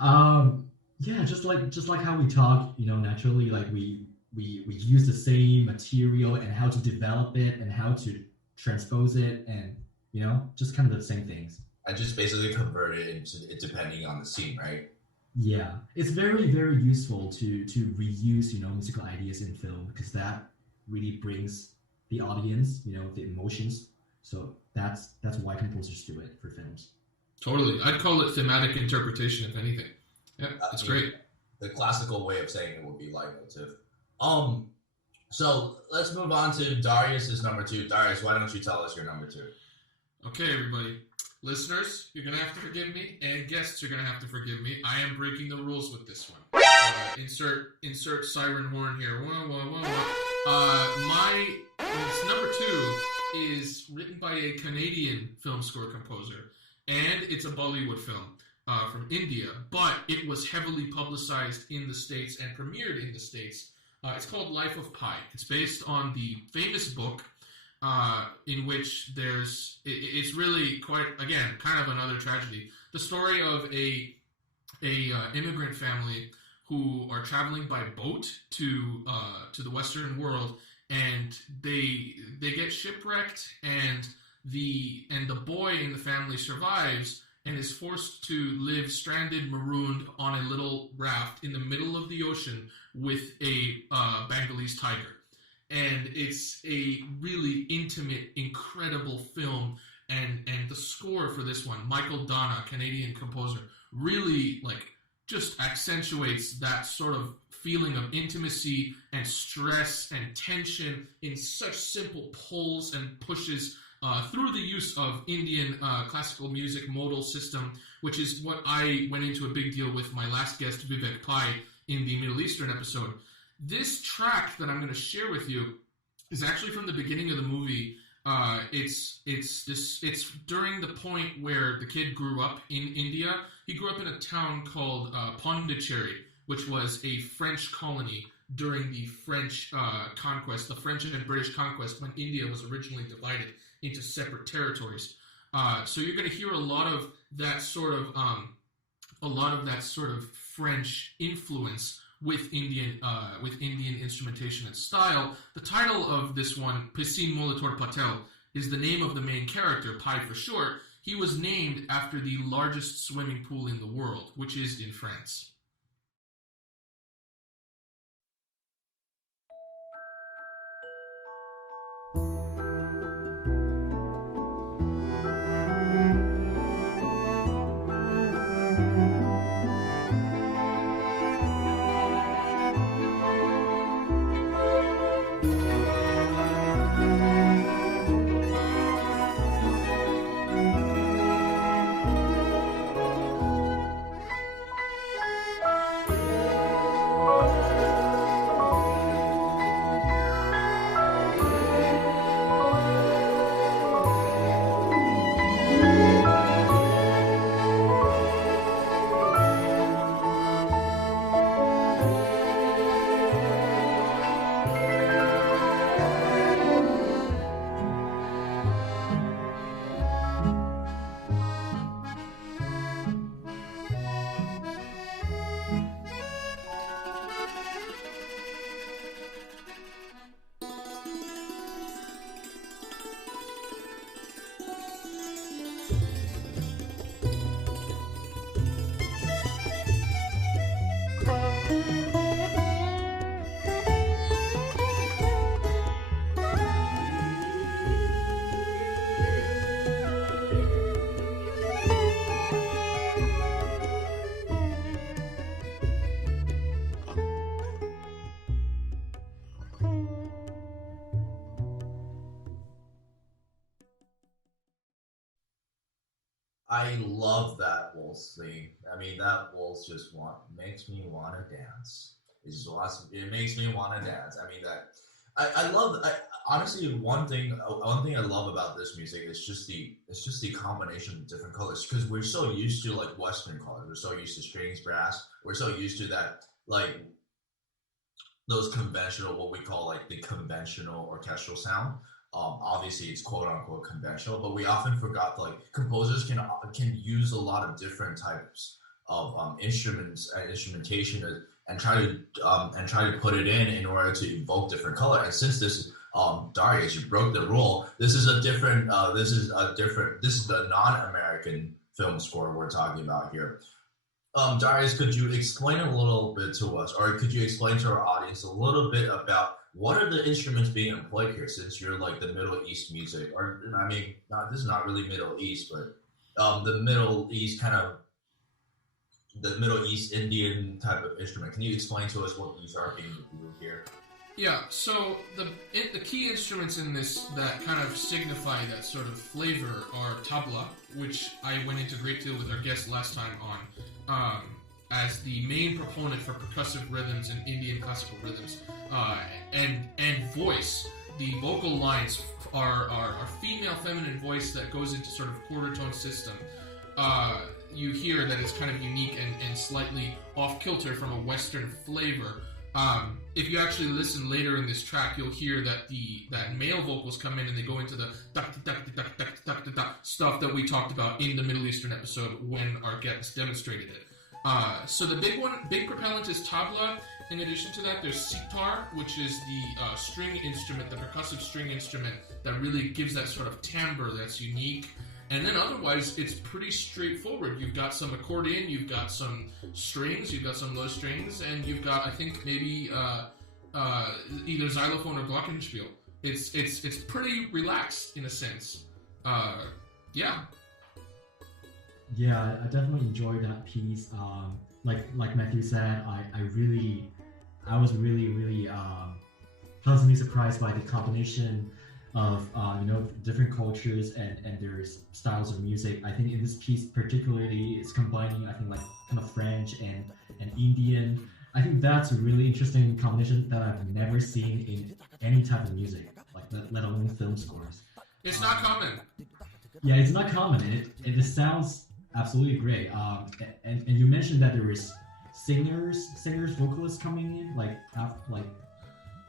yeah, just like how we talk, naturally, like we use the same material and how to develop it and how to transpose it, and just kind of the same things. And just basically convert it into it depending on the scene, right? Yeah, it's very, very useful to reuse musical ideas in film, because that really brings the audience the emotions. So that's why composers do it for films. Totally. I'd call it thematic interpretation, if anything. Yeah, that's great. The classical way of saying it would be leitmotif. So let's move on to Darius's number 2. Darius, why don't you tell us your number 2? Okay, everybody. Listeners, you're going to have to forgive me, and guests, you're going to have to forgive me. I am breaking the rules with this one. Insert siren horn here. My number 2 is written by a Canadian film score composer, and it's a Bollywood film from India, but it was heavily publicized in the States and premiered in the States. It's called Life of Pi. It's based on the famous book in which it's really quite, again, kind of another tragedy. The story of a immigrant family who are traveling by boat to the Western world, and they get shipwrecked, and the boy in the family survives and is forced to live stranded, marooned on a little raft in the middle of the ocean with a Bengalese tiger. And it's a really intimate, incredible film, and the score for this one, Michael Donna, Canadian composer, really just accentuates that sort of feeling of intimacy and stress and tension in such simple pulls and pushes through the use of Indian classical music modal system, which is what I went into a big deal with my last guest, Vivek Pai, in the Middle Eastern episode. This track that I'm going to share with you is actually from the beginning of the movie. It's during the point where the kid grew up in India. He grew up in a town called Pondicherry, which was a French colony during the French conquest, the French and British conquest, when India was originally divided into separate territories. So you're going to hear a lot of that sort of French influence with Indian instrumentation and style. The title of this one, Piscine Molitor Patel, is the name of the main character, Pi for short. He was named after the largest swimming pool in the world, which is in France. I love that Wolves theme. I mean, that Wolves just makes me want to dance. It makes me want to dance. I mean that. I love. Honestly, one thing I love about this music is just the combination of different colors because we're so used to like Western colors. We're so used to strings, brass. We're so used to that like those conventional, what we call like the conventional orchestral sound. Obviously, it's quote unquote conventional, but we often forgot like composers can use a lot of different types of instruments and instrumentation and try to put it in order to evoke different color. And since this is Darius, you broke the rule. This is a different. This is the non-American film score we're talking about here. Darius, could you explain a little bit to us, or could you explain to our audience a little bit about what are the instruments being employed here? Since you're like the Middle East music, or I mean, this is not really Middle East, but the Middle East the Middle East Indian type of instrument. Can you explain to us what these are being used here? Yeah, so the key instruments in this that kind of signify that sort of flavor are tabla, which I went into great deal with our guest last time on, as the main proponent for percussive rhythms and Indian classical rhythms, and voice. The vocal lines are female feminine voice that goes into sort of quarter tone system. You hear that it's kind of unique and slightly off kilter from a Western flavor. If you actually listen later in this track, you'll hear that that male vocals come in and they go into the stuff that we talked about in the Middle Eastern episode when our guests demonstrated it. So the big propellant is tabla. In addition to that, there's sitar, which is the string instrument, the percussive string instrument that really gives that sort of timbre that's unique. And then otherwise, it's pretty straightforward. You've got some accordion, you've got some strings, you've got some low strings, and you've got, I think, maybe either xylophone or glockenspiel. It's pretty relaxed in a sense. Yeah. Yeah, I definitely enjoyed that piece. Like Matthew said, I was really pleasantly surprised by the combination of different cultures and their styles of music. I think in this piece particularly, it's combining I think like kind of French and Indian. I think that's a really interesting combination that I've never seen in any type of music, like let alone film scores. It's not common. Yeah, it's not common. It just sounds absolutely great. And you mentioned that there was singers, vocalists coming in, like.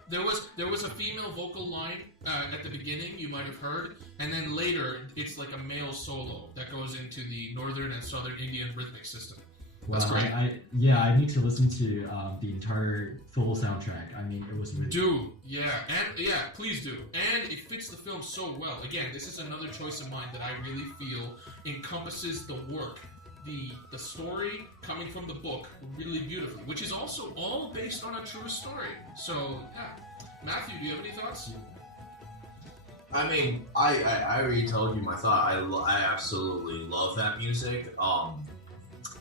There was a female vocal line at the beginning, you might have heard, and then later it's like a male solo that goes into the northern and southern Indian rhythmic system. That's great. I need to listen to the entire full soundtrack. I mean, it was really please do. And it fits the film so well. Again, this is another choice of mine that I really feel encompasses the work, the story coming from the book really beautifully, which is also all based on a true story. So, yeah. Matthew, do you have any thoughts? I mean, I already told you my thought. I absolutely love that music.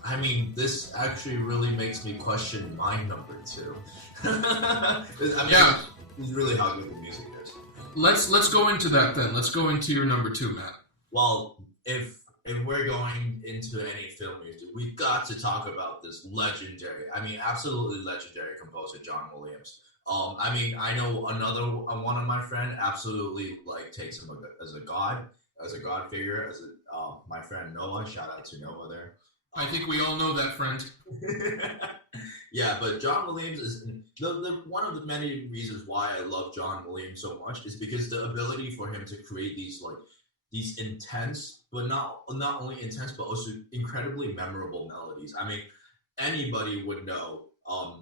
I mean, this actually really makes me question my number 2. I mean, yeah. It's really how good the music is. Let's go into that then. Let's go into your number 2, Matt. Well, if we're going into any film music, we've got to talk about this legendary, I mean, absolutely legendary composer, John Williams. I mean, I know another one of my friend absolutely like takes him as a god figure, as my friend Noah. Shout out to Noah there. I think we all know that friend. Yeah, but John Williams is the one of the many reasons why I love John Williams so much is because the ability for him to create these intense, but not only intense, but also incredibly memorable melodies. I mean, anybody would know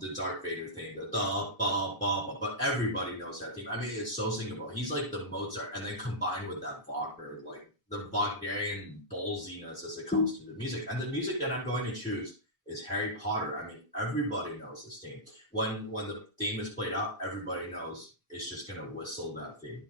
the Darth Vader theme, the da ba ba ba, but everybody knows that theme. I mean, it's so singable. He's like the Mozart, and then combined with that Wagner, like the Wagnerian ballsiness as it comes to the music. And the music that I'm going to choose is Harry Potter. I mean, everybody knows this theme. When the theme is played out, everybody knows it's just gonna whistle that theme.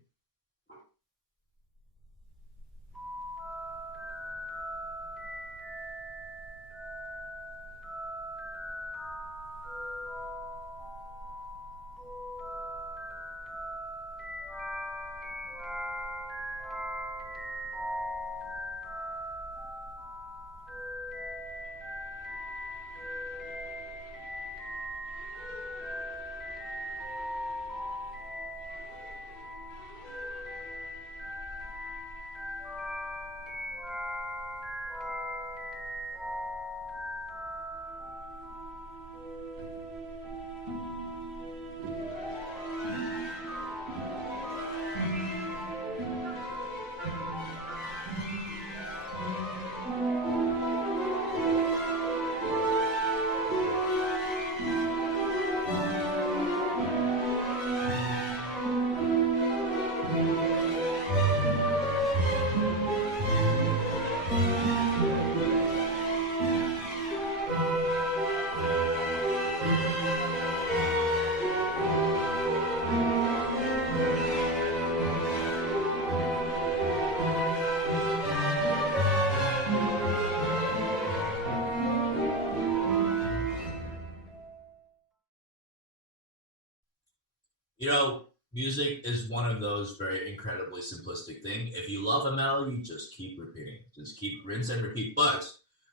You know, music is one of those very incredibly simplistic thing. If you love a melody, just keep repeating, just keep rinse and repeat. But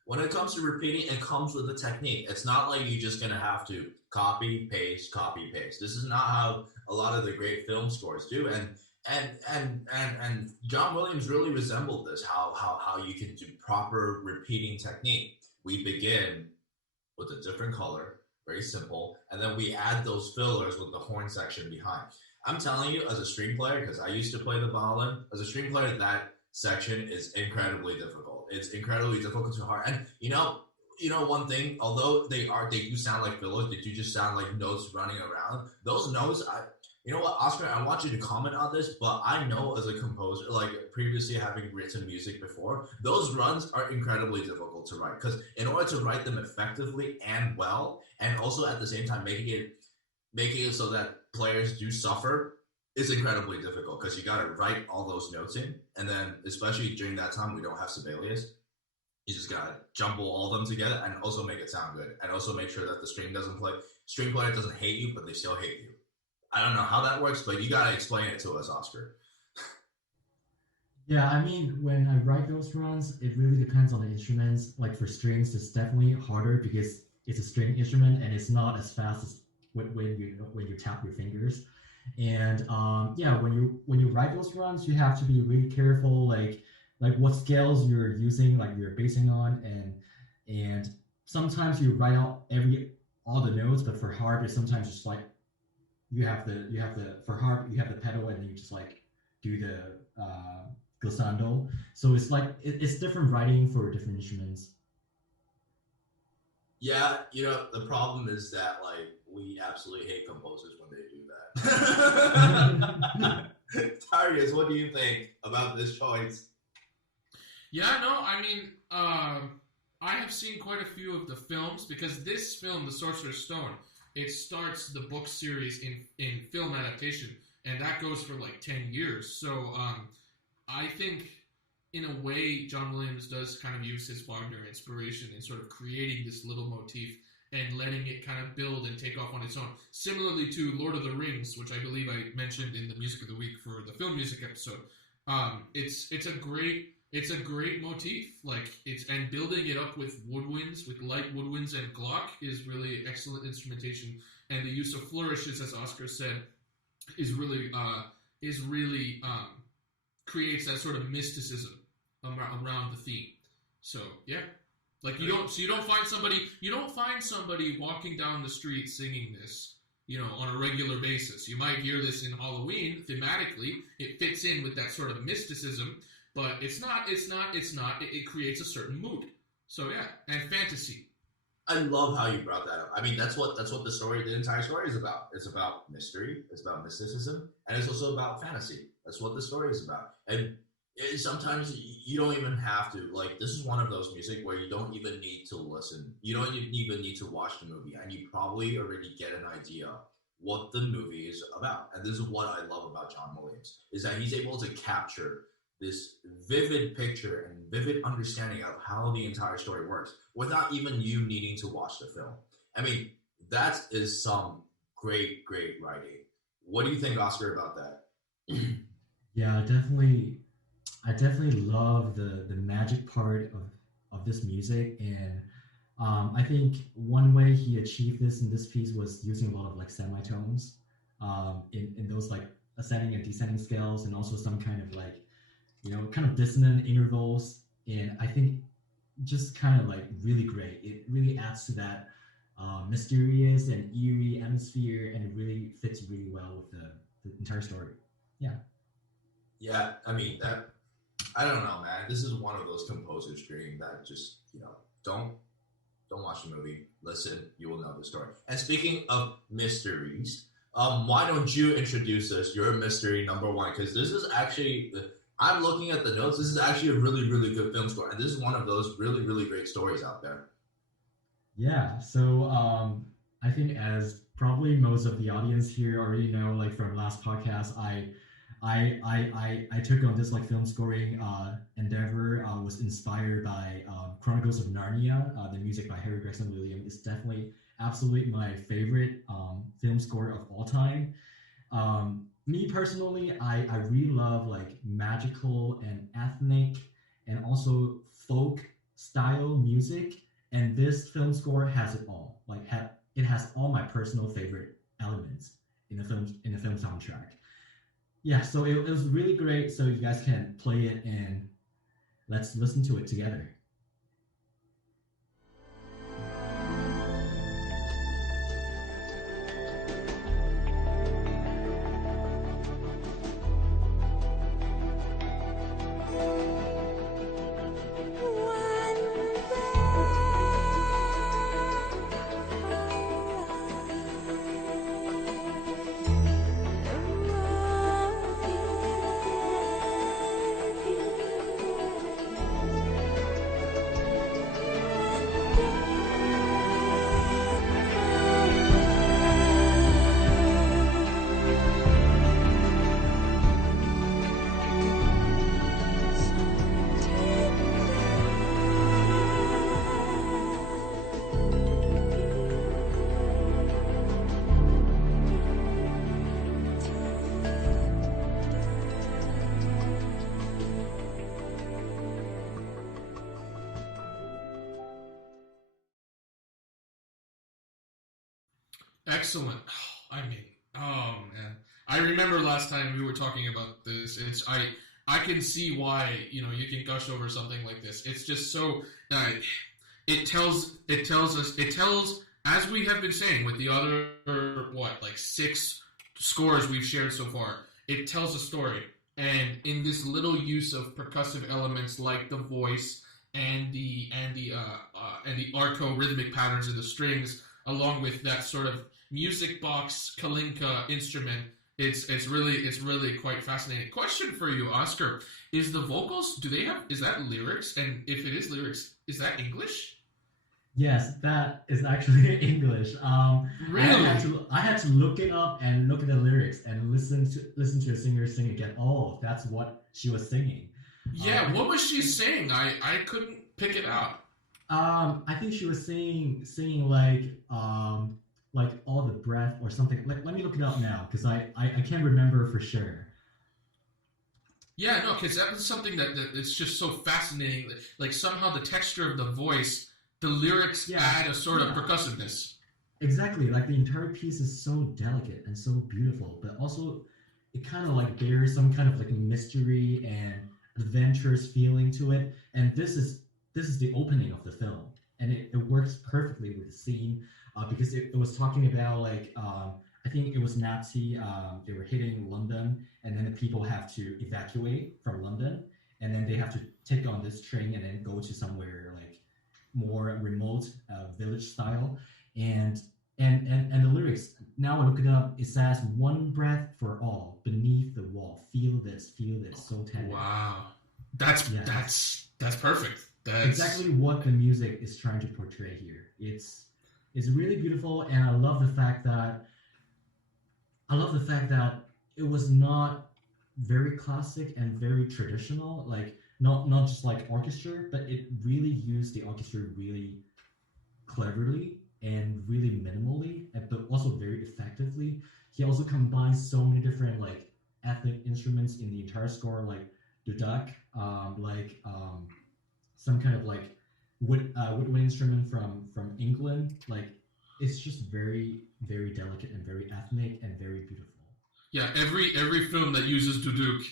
when it comes to repeating, it comes with a technique. It's not like you're just gonna have to copy paste, copy paste. This is not how a lot of the great film scores do. And John Williams really resembled this. How you can do proper repeating technique. We begin with a different color, very simple, and then we add those fillers with the horn section behind. I'm telling you, as a string player, because I used to play the violin, as a string player, that section is incredibly difficult. It's incredibly difficult to hard. And one thing, although they do sound like fillers, they do just sound like notes running around. Those notes, you know what, Oscar, I want you to comment on this, but I know as a composer, like previously having written music before, those runs are incredibly difficult to write because in order to write them effectively and well, and also at the same time making it so that players do suffer is incredibly difficult because you got to write all those notes in, and then especially during that time we don't have Sibelius. You just gotta jumble all of them together and also make it sound good, and also make sure that the string player doesn't hate you, but they still hate you. I don't know how that works, but you gotta explain it to us, Oscar. Yeah, I mean, when I write those runs, it really depends on the instruments. Like for strings, it's definitely harder because it's a string instrument and it's not as fast as when you tap your fingers. And yeah, when you write those runs, you have to be really careful, like what scales you're using, like you're basing on, and sometimes you write out all the notes, but for harp, it's sometimes just like you have the for harp you have the pedal and you just like do the glissando. So it's like it's different writing for different instruments. Yeah, the problem is that like we absolutely hate composers when they do that. Darius, what do you think about this choice? Yeah, no, I mean, I have seen quite a few of the films because this film, The Sorcerer's Stone, it starts the book series in film adaptation, and that goes for like 10 years. So I think, in a way, John Williams does kind of use his Wagner inspiration in sort of creating this little motif and letting it kind of build and take off on its own. Similarly to Lord of the Rings, which I believe I mentioned in the Music of the Week for the film music episode. It's a great motif, and building it up with woodwinds, with light woodwinds and Glock is really excellent instrumentation, and the use of flourishes, as Oscar said, is really creates that sort of mysticism around the theme. So yeah, like you don't find somebody walking down the street singing this, on a regular basis. You might hear this in Halloween thematically. It fits in with that sort of mysticism. But it's not. It creates a certain mood. So yeah, and fantasy. I love how you brought that up. I mean, that's what the entire story is about. It's about mystery. It's about mysticism, and it's also about fantasy. That's what the story is about. And sometimes you don't even have to. Like, this is one of those music where you don't even need to listen. You don't even need to watch the movie, and you probably already get an idea what the movie is about. And this is what I love about John Williams, is that he's able to capture this vivid picture and vivid understanding of how the entire story works without even you needing to watch the film. I mean, that is some great writing. What do you think, Oscar, about that? Yeah, definitely. I definitely love the magic part of this music, and I think one way he achieved this in this piece was using a lot of like semitones in those like ascending and descending scales, and also some kind of like kind of dissonant intervals. And I think just kind of like really great. It really adds to that mysterious and eerie atmosphere, and it really fits really well with the entire story. Yeah. Yeah, I mean, I don't know, man. This is one of those composers dream that just, don't watch the movie. Listen, you will know the story. And speaking of mysteries, why don't you introduce us your mystery number one? Because this is actually... I'm looking at the notes. This is actually a really good film score, and this is one of those really great stories out there. Yeah. So I think, as probably most of the audience here already know, like from last podcast, I took on this like film scoring endeavor. Was inspired by Chronicles of Narnia. The music by Harry Gregson Williams is definitely absolutely my favorite film score of all time. Me personally, I really love like magical and ethnic and also folk style music, and this film score has it all. Like it has all my personal favorite elements in the film soundtrack. Yeah, so it was really great. So you guys can play it and let's listen to it together. Excellent. I mean, oh man, I remember last time we were talking about this. I can see why you can gush over something like this. It's just so it tells as we have been saying with the other like 6 scores we've shared so far. It tells a story, and in this little use of percussive elements like the voice and the arco rhythmic patterns of the strings, along with that sort of music box kalinka instrument, it's really quite fascinating. Question for you, Oscar: is the vocals, is that lyrics? And if it is lyrics, is that English? Yes, that is actually English. Really? I had to look it up and look at the lyrics and listen to a singer sing again. Oh, that's what she was singing. Yeah, what was she saying? I couldn't pick it out. I think she was singing like all the breath or something. Like, let me look it up now because I can't remember for sure. Yeah, no, because that was something that it's just so fascinating. Like somehow the texture of the voice, the lyrics add a sort of percussiveness. Exactly, like the entire piece is so delicate and so beautiful, but also it kind of like bears some kind of like mystery and adventurous feeling to it. And this is the opening of the film, and it works perfectly with the scene because it was talking about like I think it was Nazi. They were hitting London, and then the people have to evacuate from London, and then they have to take on this train and then go to somewhere like more remote village style, and the lyrics. Now I look it up. It says, "One breath for all beneath the wall. Feel this, so tender." Wow, that's perfect. That's exactly what the music is trying to portray here. It's really beautiful, and I love the fact that it was not very classic and very traditional, like not just like orchestra, but it really used the orchestra really cleverly and really minimally, but also very effectively. He also combines so many different like ethnic instruments in the entire score, like duduk, some kind of like woodwind instrument from England. Like it's just very, very delicate and very ethnic and very beautiful. Yeah, every film that uses duduk,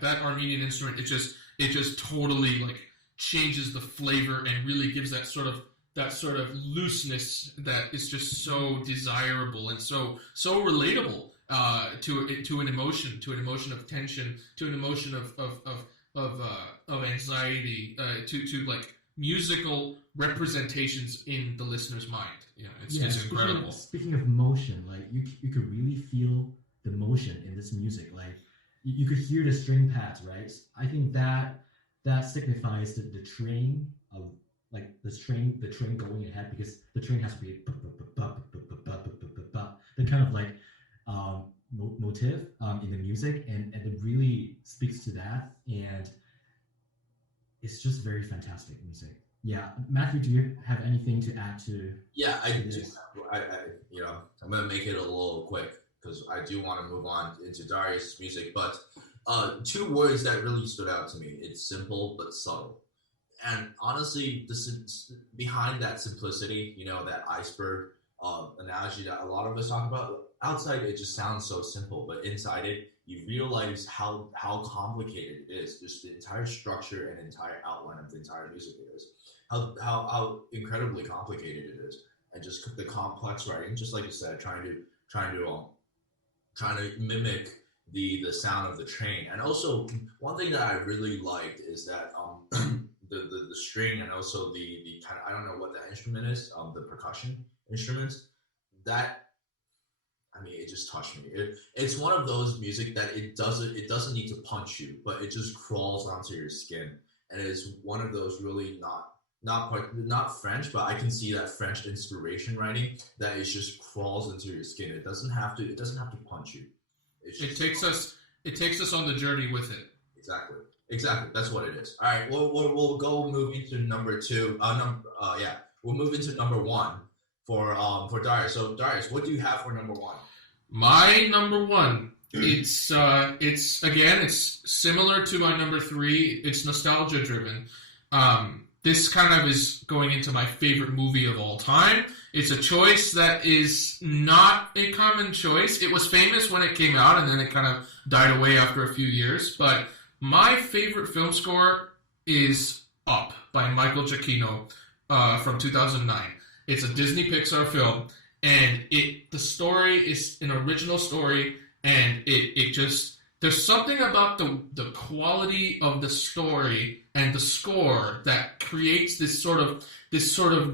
that Armenian instrument, it just totally like changes the flavor and really gives that sort of looseness that is just so desirable and so relatable to an emotion of tension, to an emotion of anxiety, to like musical representations in the listener's mind. Yeah, it's incredible. Speaking of motion, like you could really feel the motion in this music. Like you could hear the string pads, right? I think that signifies the train of like the train going ahead, because the train has to be the kind of like motive in the music, and it really speaks to that, and it's just very fantastic music. Yeah, Matthew, do you have anything to add to? Yeah, I do. I'm gonna make it a little quick because I do want to move on into Darius' music. But two words that really stood out to me: it's simple but subtle. And honestly, behind that simplicity, that iceberg analogy that a lot of us talk about, outside it just sounds so simple, but inside it, you realize how complicated it is. Just the entire structure and entire outline of the entire music is. How incredibly complicated it is, and just the complex writing, just like you said, trying to mimic the sound of the train. And also, one thing that I really liked is that the string, and also the kind of, I don't know what that instrument is, the percussion instruments, that, I mean, it just touched me. It's one of those music that it doesn't need to punch you, but it just crawls onto your skin, and it is one of those really not French, but I can see that French inspiration writing that it just crawls into your skin. It doesn't have to punch you. It takes us on the journey with it. Exactly. That's what it is. All right, we'll go move into number two. We'll move into number one for Darius. So Darius, what do you have for number one? My number one, it's similar to my number three. It's nostalgia driven. This kind of is going into my favorite movie of all time. It's a choice that is not a common choice. It was famous when it came out, and then it kind of died away after a few years. But my favorite film score is Up by Michael Giacchino from 2009. It's a Disney Pixar film, and the story is an original story, and it just, there's something about the quality of the story and the score that creates this sort of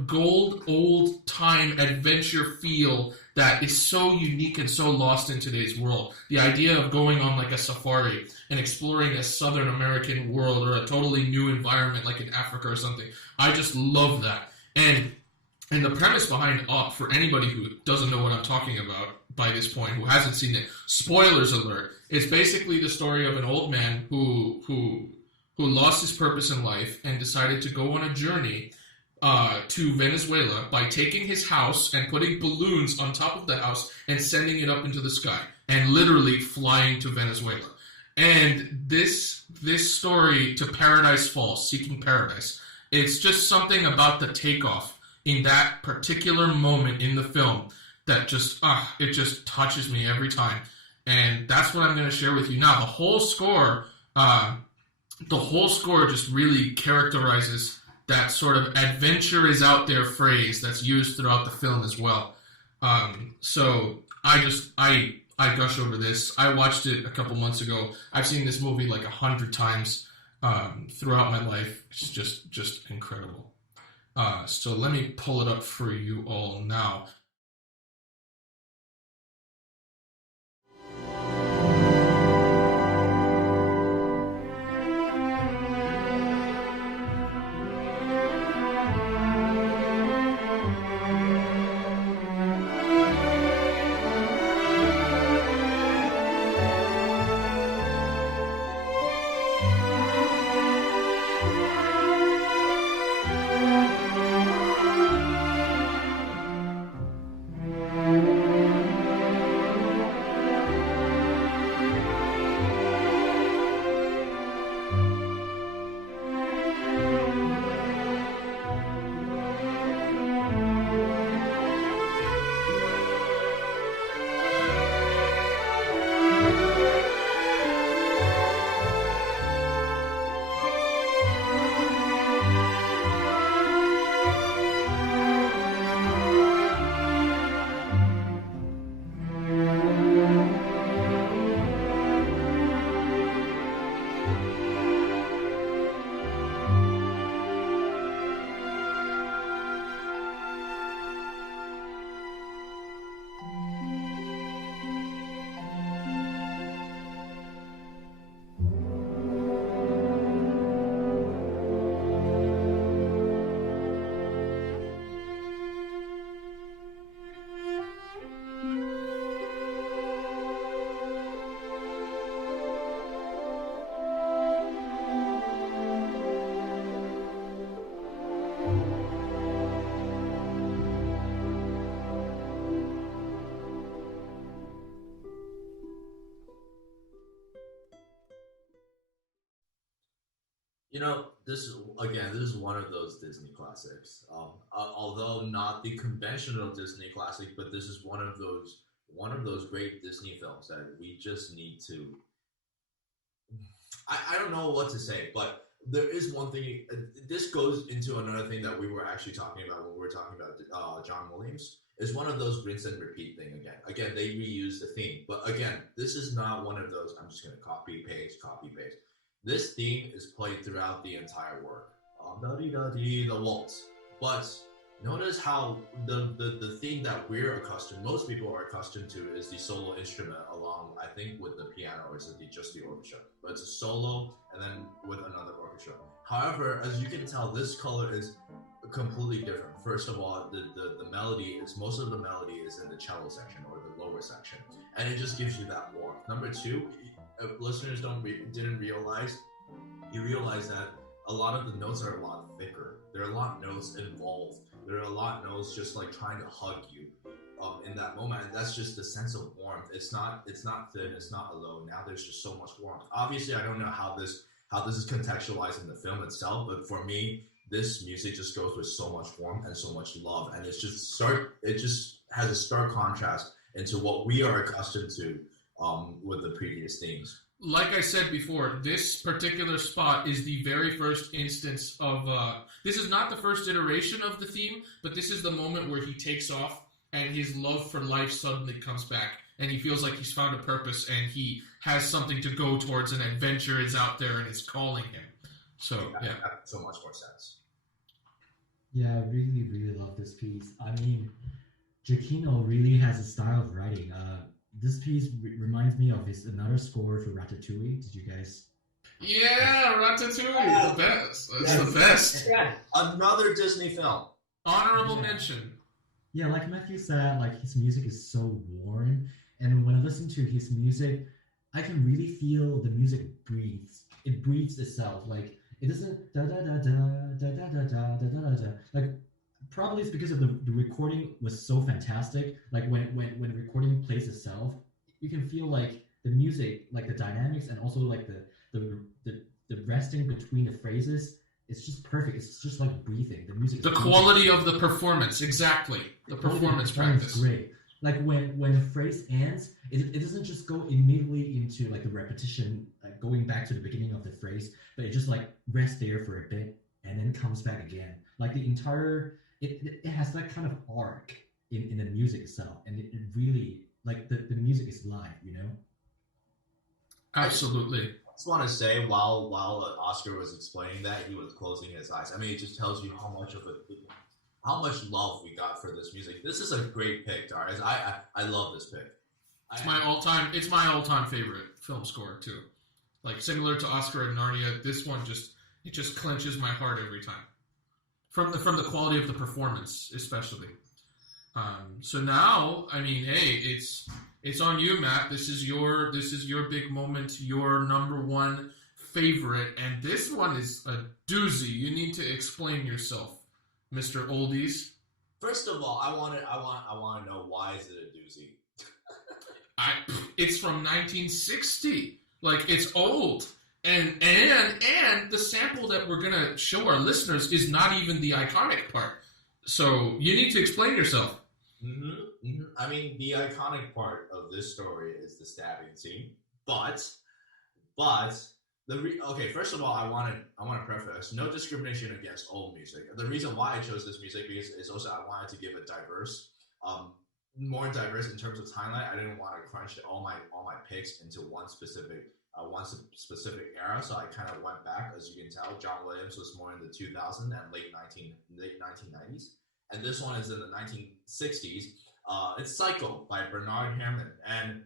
gold old time adventure feel that is so unique and so lost in today's world. The idea of going on like a safari and exploring a Southern American world or a totally new environment like in Africa or something. I just love that. And the premise behind Up, for anybody who doesn't know what I'm talking about by this point, who hasn't seen it, spoilers alert, it's basically the story of an old man who lost his purpose in life and decided to go on a journey to Venezuela by taking his house and putting balloons on top of the house and sending it up into the sky and literally flying to Venezuela. And this story, To Paradise Falls, Seeking Paradise, it's just something about the takeoff in that particular moment in the film that it just touches me every time. And that's what I'm going to share with you now. The whole score just really characterizes that sort of adventure is out there phrase that's used throughout the film as well. So I gush over this. I watched it a couple months ago. I've seen this movie like 100 times throughout my life. It's just incredible. So let me pull it up for you all now. This is one of those Disney classics. Although not the conventional Disney classic, but this is one of those great Disney films that we just need to. I don't know what to say, but there is one thing. This goes into another thing that we were actually talking about when we were talking about John Williams. Is one of those rinse and repeat thing again. Again, they reuse the theme, but again, this is not one of those. I'm just gonna copy paste, copy paste. This theme is played throughout the entire work. The waltz. But notice how the theme that most people are accustomed to is the solo instrument along, I think, with the piano, or is it just the orchestra? But it's a solo and then with another orchestra. However, as you can tell, this color is completely different. First of all, the melody is, most of the melody is in the cello section or the lower section, and it just gives you that warmth. Number two, if listeners didn't realize, you realize that a lot of the notes are a lot thicker. There are a lot of notes involved. There are a lot of notes just like trying to hug you in that moment. And that's just the sense of warmth. It's not thin. It's not low. Now there's just so much warmth. Obviously, I don't know how this is contextualized in the film itself, but for me, this music just goes with so much warmth and so much love, and it just has a stark contrast into what we are accustomed to with the previous themes. Like I said before, this particular spot is the very first instance of. This is not the first iteration of the theme, but this is the moment where he takes off and his love for life suddenly comes back, and he feels like he's found a purpose and he has something to go towards. An adventure is out there and it's calling him. So yeah, that so much more sense. Yeah, I really, really love this piece. I mean, Giacchino really has a style of writing. This piece reminds me of his another score for Ratatouille. Did you guys? Yeah, Ratatouille, the best. That's the best. Yeah. Another Disney film. Honorable mention. Yeah, like Matthew said, like his music is so warm, and when I listen to his music, I can really feel the music breathes. It breathes itself. Like it doesn't da da da da da da da da da da da. Like probably it's because of the recording was so fantastic. Like when the recording plays itself, you can feel like the music, like the dynamics, and also like the resting between the phrases. It's just perfect. It's just like breathing. The music. The quality of the performance, exactly. The performance practice. Great. Like when a phrase ends, it doesn't just go immediately into like the repetition, like going back to the beginning of the phrase, but it just like rests there for a bit and then comes back again. Like the entire, it has that kind of arc in the music itself, and it really, like the music is live, you know? Absolutely. I just want to say, while Oscar was explaining that, he was closing his eyes. I mean, it just tells you how much love we got for this music. This is a great pick, Darius. I love this pick. It's my all-time favorite film score too. Like similar to Oscar and Narnia, this one just clenches my heart every time. From the quality of the performance, especially. So now, I mean, hey, it's on you, Matt. This is your big moment, your number one favorite, and this one is a doozy. You need to explain yourself, Mr. Oldies. First of all, I want to know, why is it a doozy? It's from 1960. Like, it's old. And the sample that we're gonna show our listeners is not even the iconic part. So you need to explain yourself. I mean, the iconic part of this story is the stabbing scene, but okay. First of all, I want to preface no discrimination against old music. The reason why I chose this music is also I wanted to give a more diverse in terms of timeline. I didn't want to crunch all my picks into one specific era, so I kind of went back. As you can tell, John Williams was more in the 2000s and late 1990s, and this one is in the 1960s. It's Psycho by Bernard Herrmann, and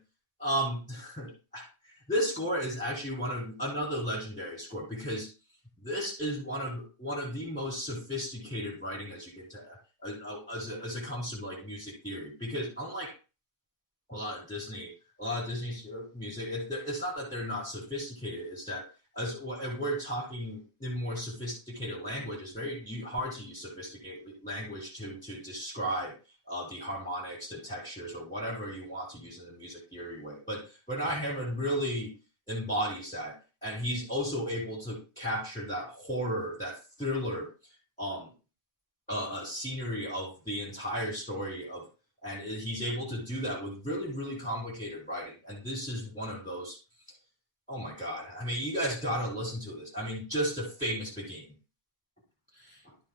this score is actually another legendary score, because this is one of the most sophisticated writing, as you can tell, as it comes to like music theory. Because unlike a lot of Disney music, it's not that they're not sophisticated. It's that if we're talking in more sophisticated language, it's very hard to use sophisticated language to describe the harmonics, the textures, or whatever you want to use in the music theory way. But Bernard Herrmann really embodies that. and he's also able to capture that horror, that thriller, scenery of the entire story of, and he's able to do that with really, really complicated writing. And this is one of those. Oh my God! I mean, you guys gotta listen to this. I mean, just a famous beginning.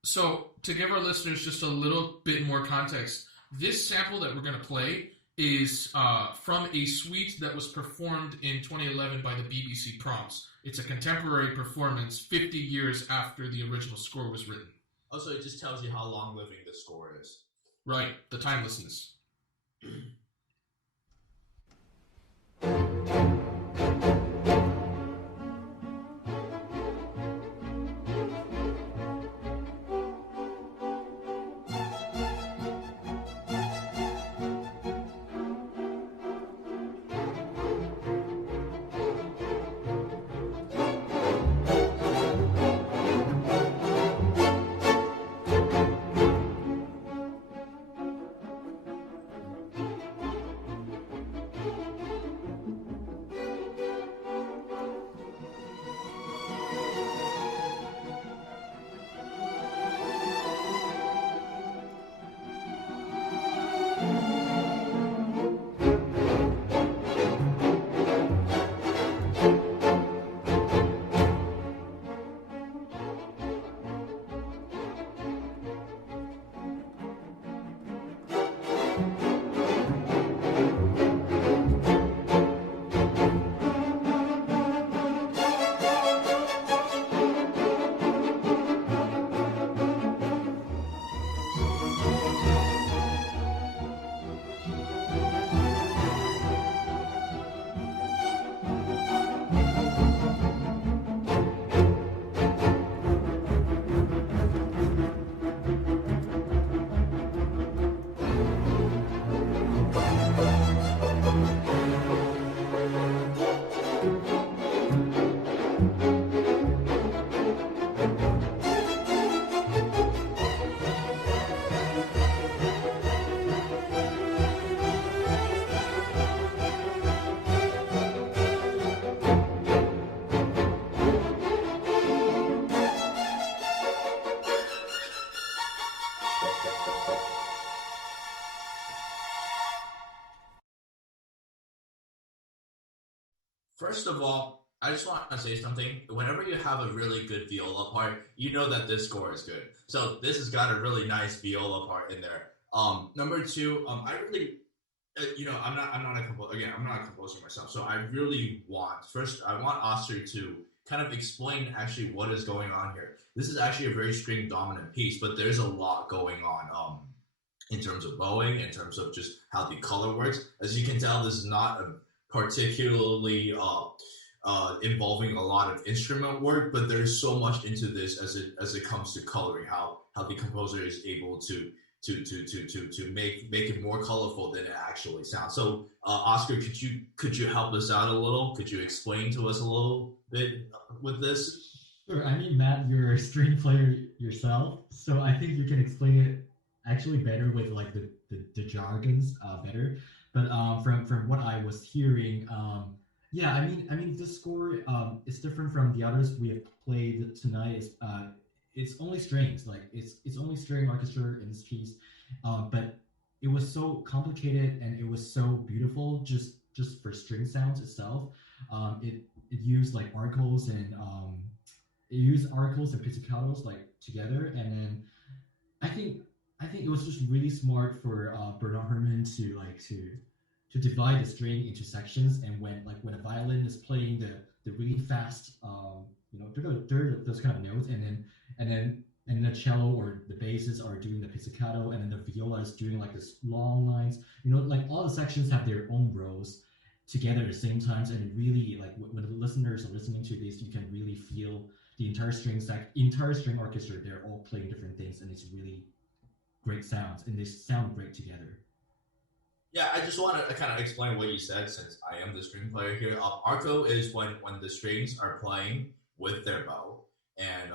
So, to give our listeners just a little bit more context, this sample that we're going to play is from a suite that was performed in 2011 by the BBC Proms. It's a contemporary performance 50 years after the original score was written. Also, it just tells you how long-living the score is. Right, the timelessness. First of all, I just want to say something. Whenever you have a really good viola part, you know that this score is good. So this has got a really nice viola part in there. Number two, I really, I'm not a composer. Again, I'm not a composer myself. So I really I want Oscar to kind of explain actually what is going on here. This is actually a very string dominant piece, but there's a lot going on. In terms of bowing, in terms of just how the color works. As you can tell, this is not a particularly involving a lot of instrument work, but there's so much into this as it comes to coloring, how the composer is able to make it more colorful than it actually sounds. So Oscar, could you help us out a little? Could you explain to us a little bit with this? Sure. I mean, Matt, you're a string player yourself, so I think you can explain it actually better with like the jargons better. But from what I was hearing, yeah, I mean this score is different from the others we have played tonight. It's only strings, like it's only string orchestra in this piece, but it was so complicated and it was so beautiful just for string sounds itself. It used like arcos and pizzicatos like together, and then I think it was just really smart for Bernard Herrmann to divide the string into sections, and when a violin is playing the really fast those kind of notes, and then the cello or the basses are doing the pizzicato, and then the viola is doing like this long lines. Like all the sections have their own rows together at the same times, and it really, like when the listeners are listening to this, you can really feel the entire string orchestra. They're all playing different things, and it's really great sounds, and they sound great together. Yeah, I just want to kind of explain what you said, since I am the string player here. Arco is when the strings are playing with their bow, and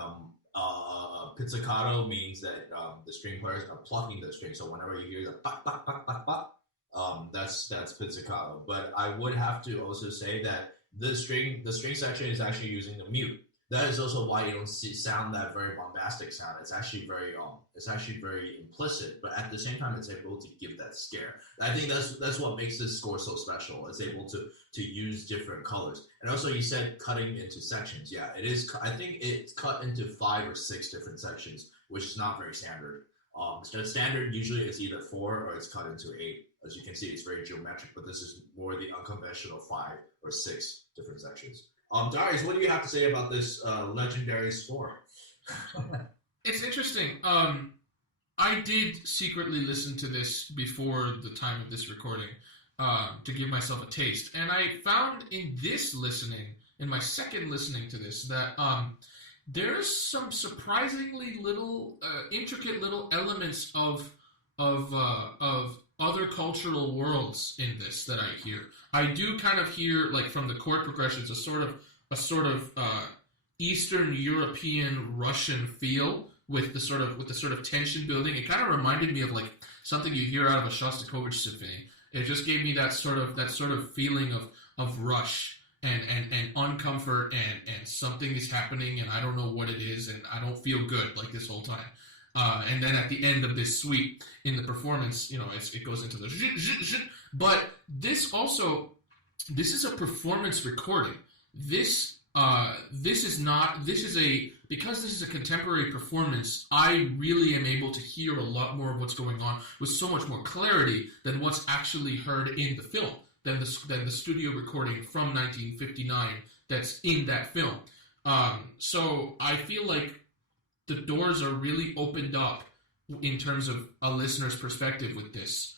pizzicato means that the string players are plucking the string. So whenever you hear the pop, pop, pop, pop, pop, that's pizzicato. But I would have to also say that the string section is actually using the mute. That is also why you don't sound that very bombastic sound. It's actually very implicit, but at the same time, it's able to give that scare. I think that's what makes this score so special. It's able to use different colors, and also you said cutting into sections. Yeah, it is. I think it's cut into 5 or 6 different sections, which is not very standard. Standard usually is either 4 or it's cut into 8. As you can see, it's very geometric, but this is more the unconventional 5 or 6 different sections. Darius, what do you have to say about this legendary score? It's interesting. I did secretly listen to this before the time of this recording to give myself a taste, and I found in my second listening to this, that there's some surprisingly little, intricate little elements of other cultural worlds in this that I hear. I do kind of hear, like, from the chord progressions, a sort of Eastern European Russian feel with the sort of tension building. It kind of reminded me of like something you hear out of a Shostakovich symphony. It just gave me that sort of feeling of rush and uncomfort and something is happening and I don't know what it is and I don't feel good like this whole time. And then at the end of this suite in the performance, it goes into the but this is a performance recording. Because this is a contemporary performance, I really am able to hear a lot more of what's going on with so much more clarity than what's actually heard in the film, than the studio recording from 1959 that's in that film. So I feel like the doors are really opened up in terms of a listener's perspective with this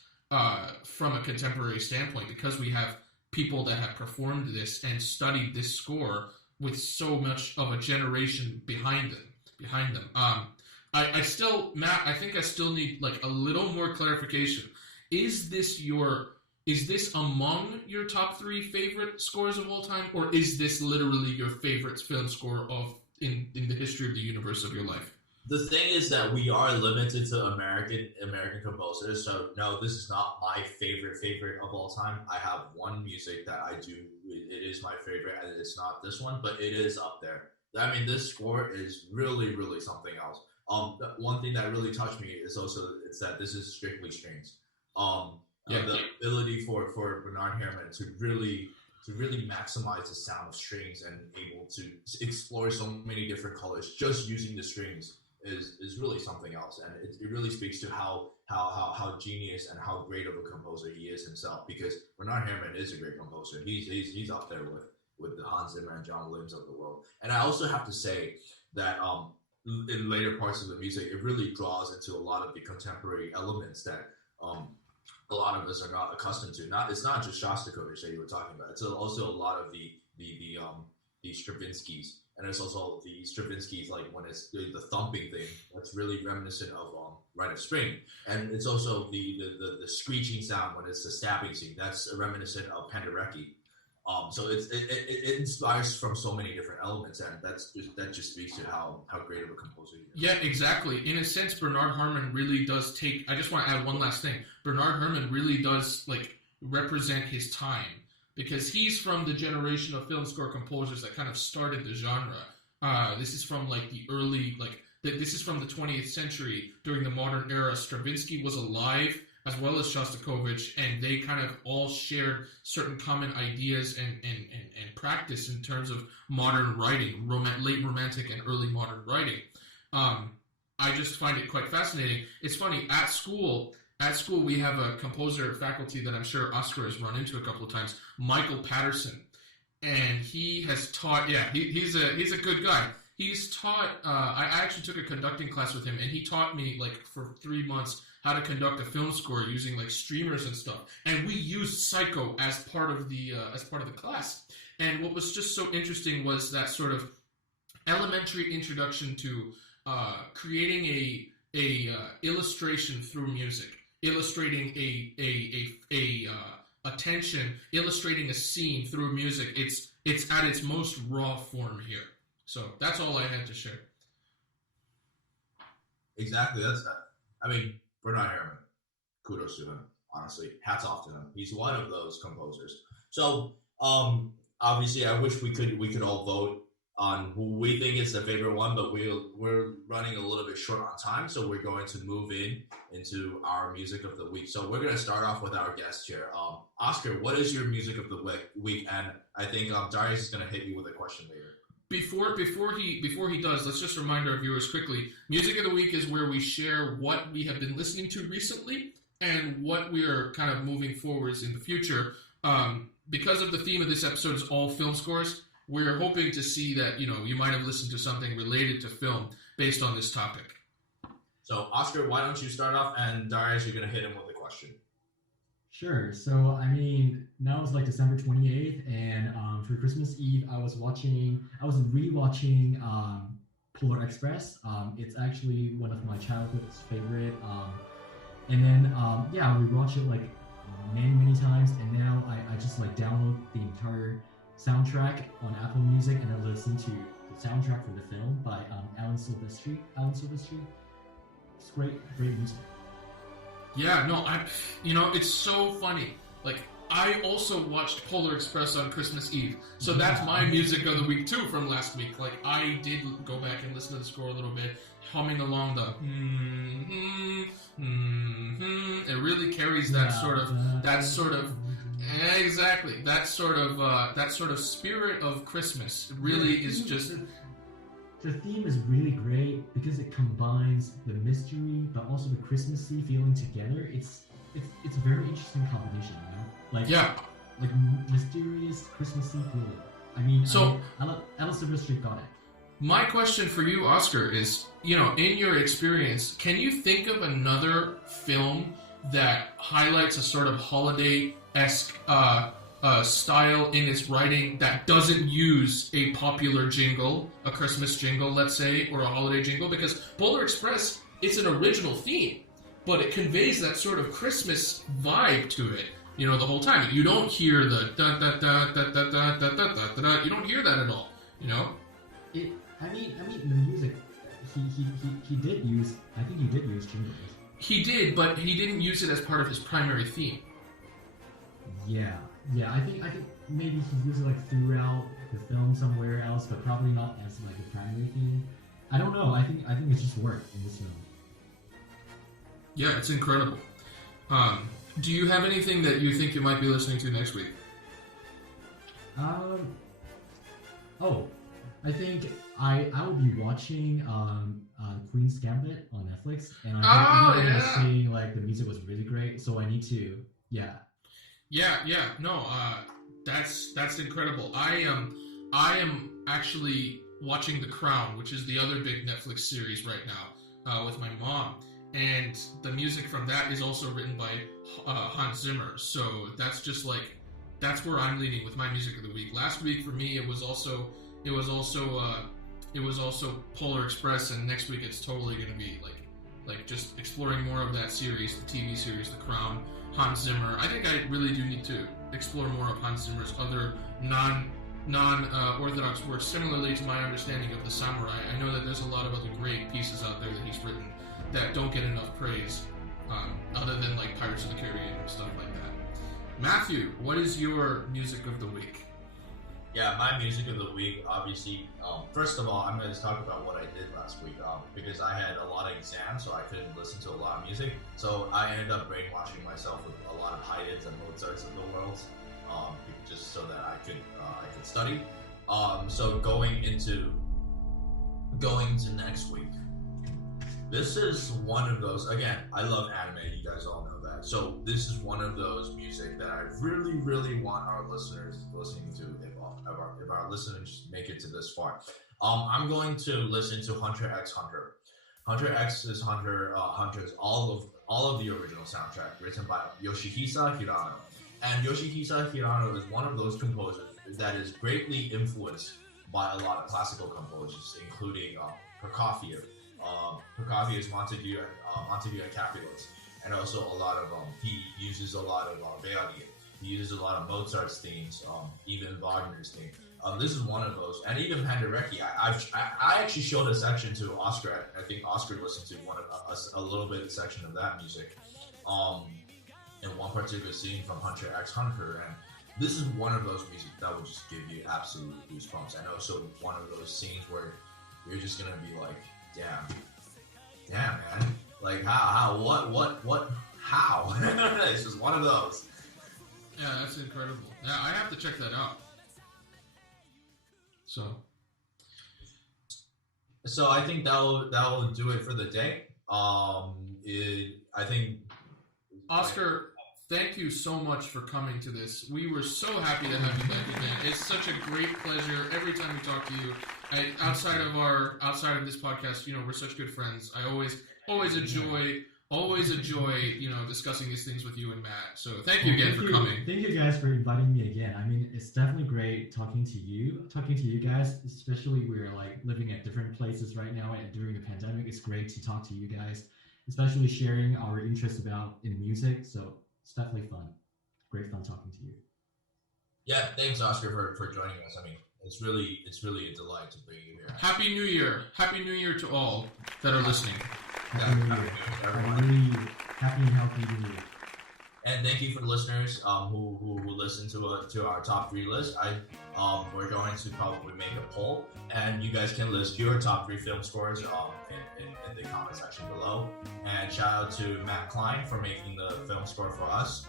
from a contemporary standpoint, because we have people that have performed this and studied this score with so much of a generation behind them. I still, Matt, I think I still need like a little more clarification. Is this among your top 3 favorite scores of all time, or is this literally your favorite film score in the history of the universe of your life? The thing is that we are limited to American composers, so no, this is not my favorite of all time. I have one music that I do, it is my favorite, and it's not this one, but it is up there. I mean, this score is really, really something else. One thing that really touched me is also it's that this is strictly strings. The ability for Bernard Herrmann to really maximize the sound of strings and able to explore so many different colors just using the strings is really something else, and it really speaks to how genius and how great of a composer he is himself. Because Bernard Herrmann is a great composer. He's up there with the Hans Zimmer and John Williams of the world. And I also have to say that in later parts of the music, it really draws into a lot of the contemporary elements that a lot of us are not accustomed to. It's not just Shostakovich that you were talking about. It's also a lot of the Stravinskys. And there's also the Stravinsky's, like when it's the thumping thing, that's really reminiscent of Rite of Spring. And it's also the screeching sound when it's the stabbing scene. That's reminiscent of Penderecki. So it inspires from so many different elements, and that just speaks to how great of a composer he is. Yeah, exactly. In a sense, Bernard Herrmann really does take. I just want to add one last thing. Bernard Herrmann really does represent his time, because he's from the generation of film score composers that kind of started the genre. This is from the early this is from the 20th century. During the modern era, Stravinsky was alive, as well as Shostakovich, and they kind of all shared certain common ideas and practice in terms of modern writing, late Romantic and early modern writing. I just find it quite fascinating. It's funny, at school we have a composer faculty that I'm sure Oscar has run into a couple of times, Michael Patterson, and he has taught. Yeah, he's a good guy. He's taught. I actually took a conducting class with him, and he taught me for 3 months how to conduct a film score using streamers and stuff. And we used Psycho as part of the class. And what was just so interesting was that sort of elementary introduction to creating a illustration through music, illustrating a tension, illustrating a scene through music. It's at its most raw form here. So that's all I had to share. Exactly, that's that. I mean, Bernard Herrmann, kudos to him. Honestly, hats off to him. He's one of those composers. So, obviously, I wish we could all vote on who we think is the favorite one, but we're running a little bit short on time, so we're going to move into our music of the week. So we're going to start off with our guest here. Oscar, what is your music of the week? And I think Darius is going to hit you with a question later. Before he does, let's just remind our viewers quickly. Music of the week is where we share what we have been listening to recently and what we are kind of moving forwards in the future. Because of the theme of this episode is all film scores, we're hoping to see that, you might have listened to something related to film based on this topic. So, Oscar, why don't you start off, and Darius, you're going to hit him with a question. Sure. So, now it's like December 28th, and for Christmas Eve, I was rewatching Polar Express. It's actually one of my childhood's favorite. And then, we rewatched it like many times, and now I just like download the entire soundtrack on Apple Music, and I listen to the soundtrack for the film by Alan Silvestri. It's great music. Yeah, no, it's so funny. Like, I also watched Polar Express on Christmas Eve, so that's my music of the week too from last week. Like, I did go back and listen to the score a little bit, humming along the it really carries that sort of spirit of Christmas. It really is just. The theme is really great because it combines the mystery but also the Christmassy feeling together. It's a very interesting combination, like mysterious Christmassy feeling. Alan Silvestri got it. My question for you, Oscar, is, in your experience, can you think of another film that highlights a sort of holiday-esque style in its writing that doesn't use a popular jingle, a Christmas jingle, let's say, or a holiday jingle? Because Polar Express, it's an original theme, but it conveys that sort of Christmas vibe to it, the whole time. You don't hear the da da da da da da da da da da. You don't hear that at all, The music, he did use. I think he did use jingles. He did, but he didn't use it as part of his primary theme. Yeah. I think maybe he used it like throughout the film somewhere else, but probably not as like a primary theme. I don't know. I think it just worked in this film. Yeah, it's incredible. Do you have anything that you think you might be listening to next week? I think I will be watching Queen's Gambit on Netflix, and I was saying like the music was really great, so I need to that's incredible. I am actually watching The Crown, which is the other big Netflix series right now, with my mom, and the music from that is also written by Hans Zimmer. So that's where I'm leaning with my music of the week. Last week for me, it was also Polar Express, and next week it's totally going to be like just exploring more of that series, the TV series, The Crown, Hans Zimmer. I think I really do need to explore more of Hans Zimmer's other non-orthodox works, similarly to my understanding of The Samurai. I know that there's a lot of other great pieces out there that he's written that don't get enough praise, other than like Pirates of the Caribbean and stuff like that. Matthew, what is your music of the week? Yeah, my music of the week, obviously, first of all, I'm going to talk about what I did last week, because I had a lot of exams, so I couldn't listen to a lot of music. So I ended up brainwashing myself with a lot of Haydns and Mozarts of the world, just so that I could study. So going into next week, this is one of those. Again, I love anime. You guys all know that. So this is one of those music that I really, really want our listeners listening to. If our listeners make it to this far, I'm going to listen to Hunter x Hunter. Hunter x is Hunter's all of the original soundtrack written by Yoshihisa Hirano. And Yoshihisa Hirano is one of those composers that is greatly influenced by a lot of classical composers, including Prokofiev. Prokofiev's Montague and Capulet, and also a lot of he uses a lot of Verdi. He uses a lot of Mozart's themes, even Wagner's theme. This is one of those, and even Penderecki. I actually showed a section to Oscar. I think Oscar listened to a little bit of section of that music, in one particular scene from Hunter x Hunter, and this is one of those music that will just give you absolute goosebumps. I know, so one of those scenes where you're just gonna be like, damn, man, like how, what, how? It's just one of those. Yeah, that's incredible. Yeah, I have to check that out. So I think that'll do it for the day. I think Oscar, thank you so much for coming to this. We were so happy to have you back again. It's such a great pleasure every time we talk to you. Outside of this podcast, we're such good friends. I always enjoy discussing these things with you and Matt. So thank you again for coming. Thank you guys for inviting me again. I mean, it's definitely great talking to you guys, especially we're like living at different places right now, and during the pandemic, it's great to talk to you guys, especially sharing our interests in music. So it's definitely fun. Great fun talking to you. Yeah, thanks, Oscar, for joining us. I mean, it's really a delight to bring you here. Happy New Year! Happy New Year to all that are listening. Happy New Year. Happy and healthy New Year. And thank you for listeners who listen to our top 3 list. We're going to probably make a poll, and you guys can list your top 3 film scores in the comment section below. And shout out to Matt Klein for making the film score for us.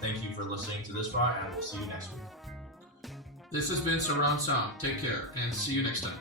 Thank you for listening to this far, and we'll see you next week. This has been SUR ROUND SOUND. Take care, and see you next time.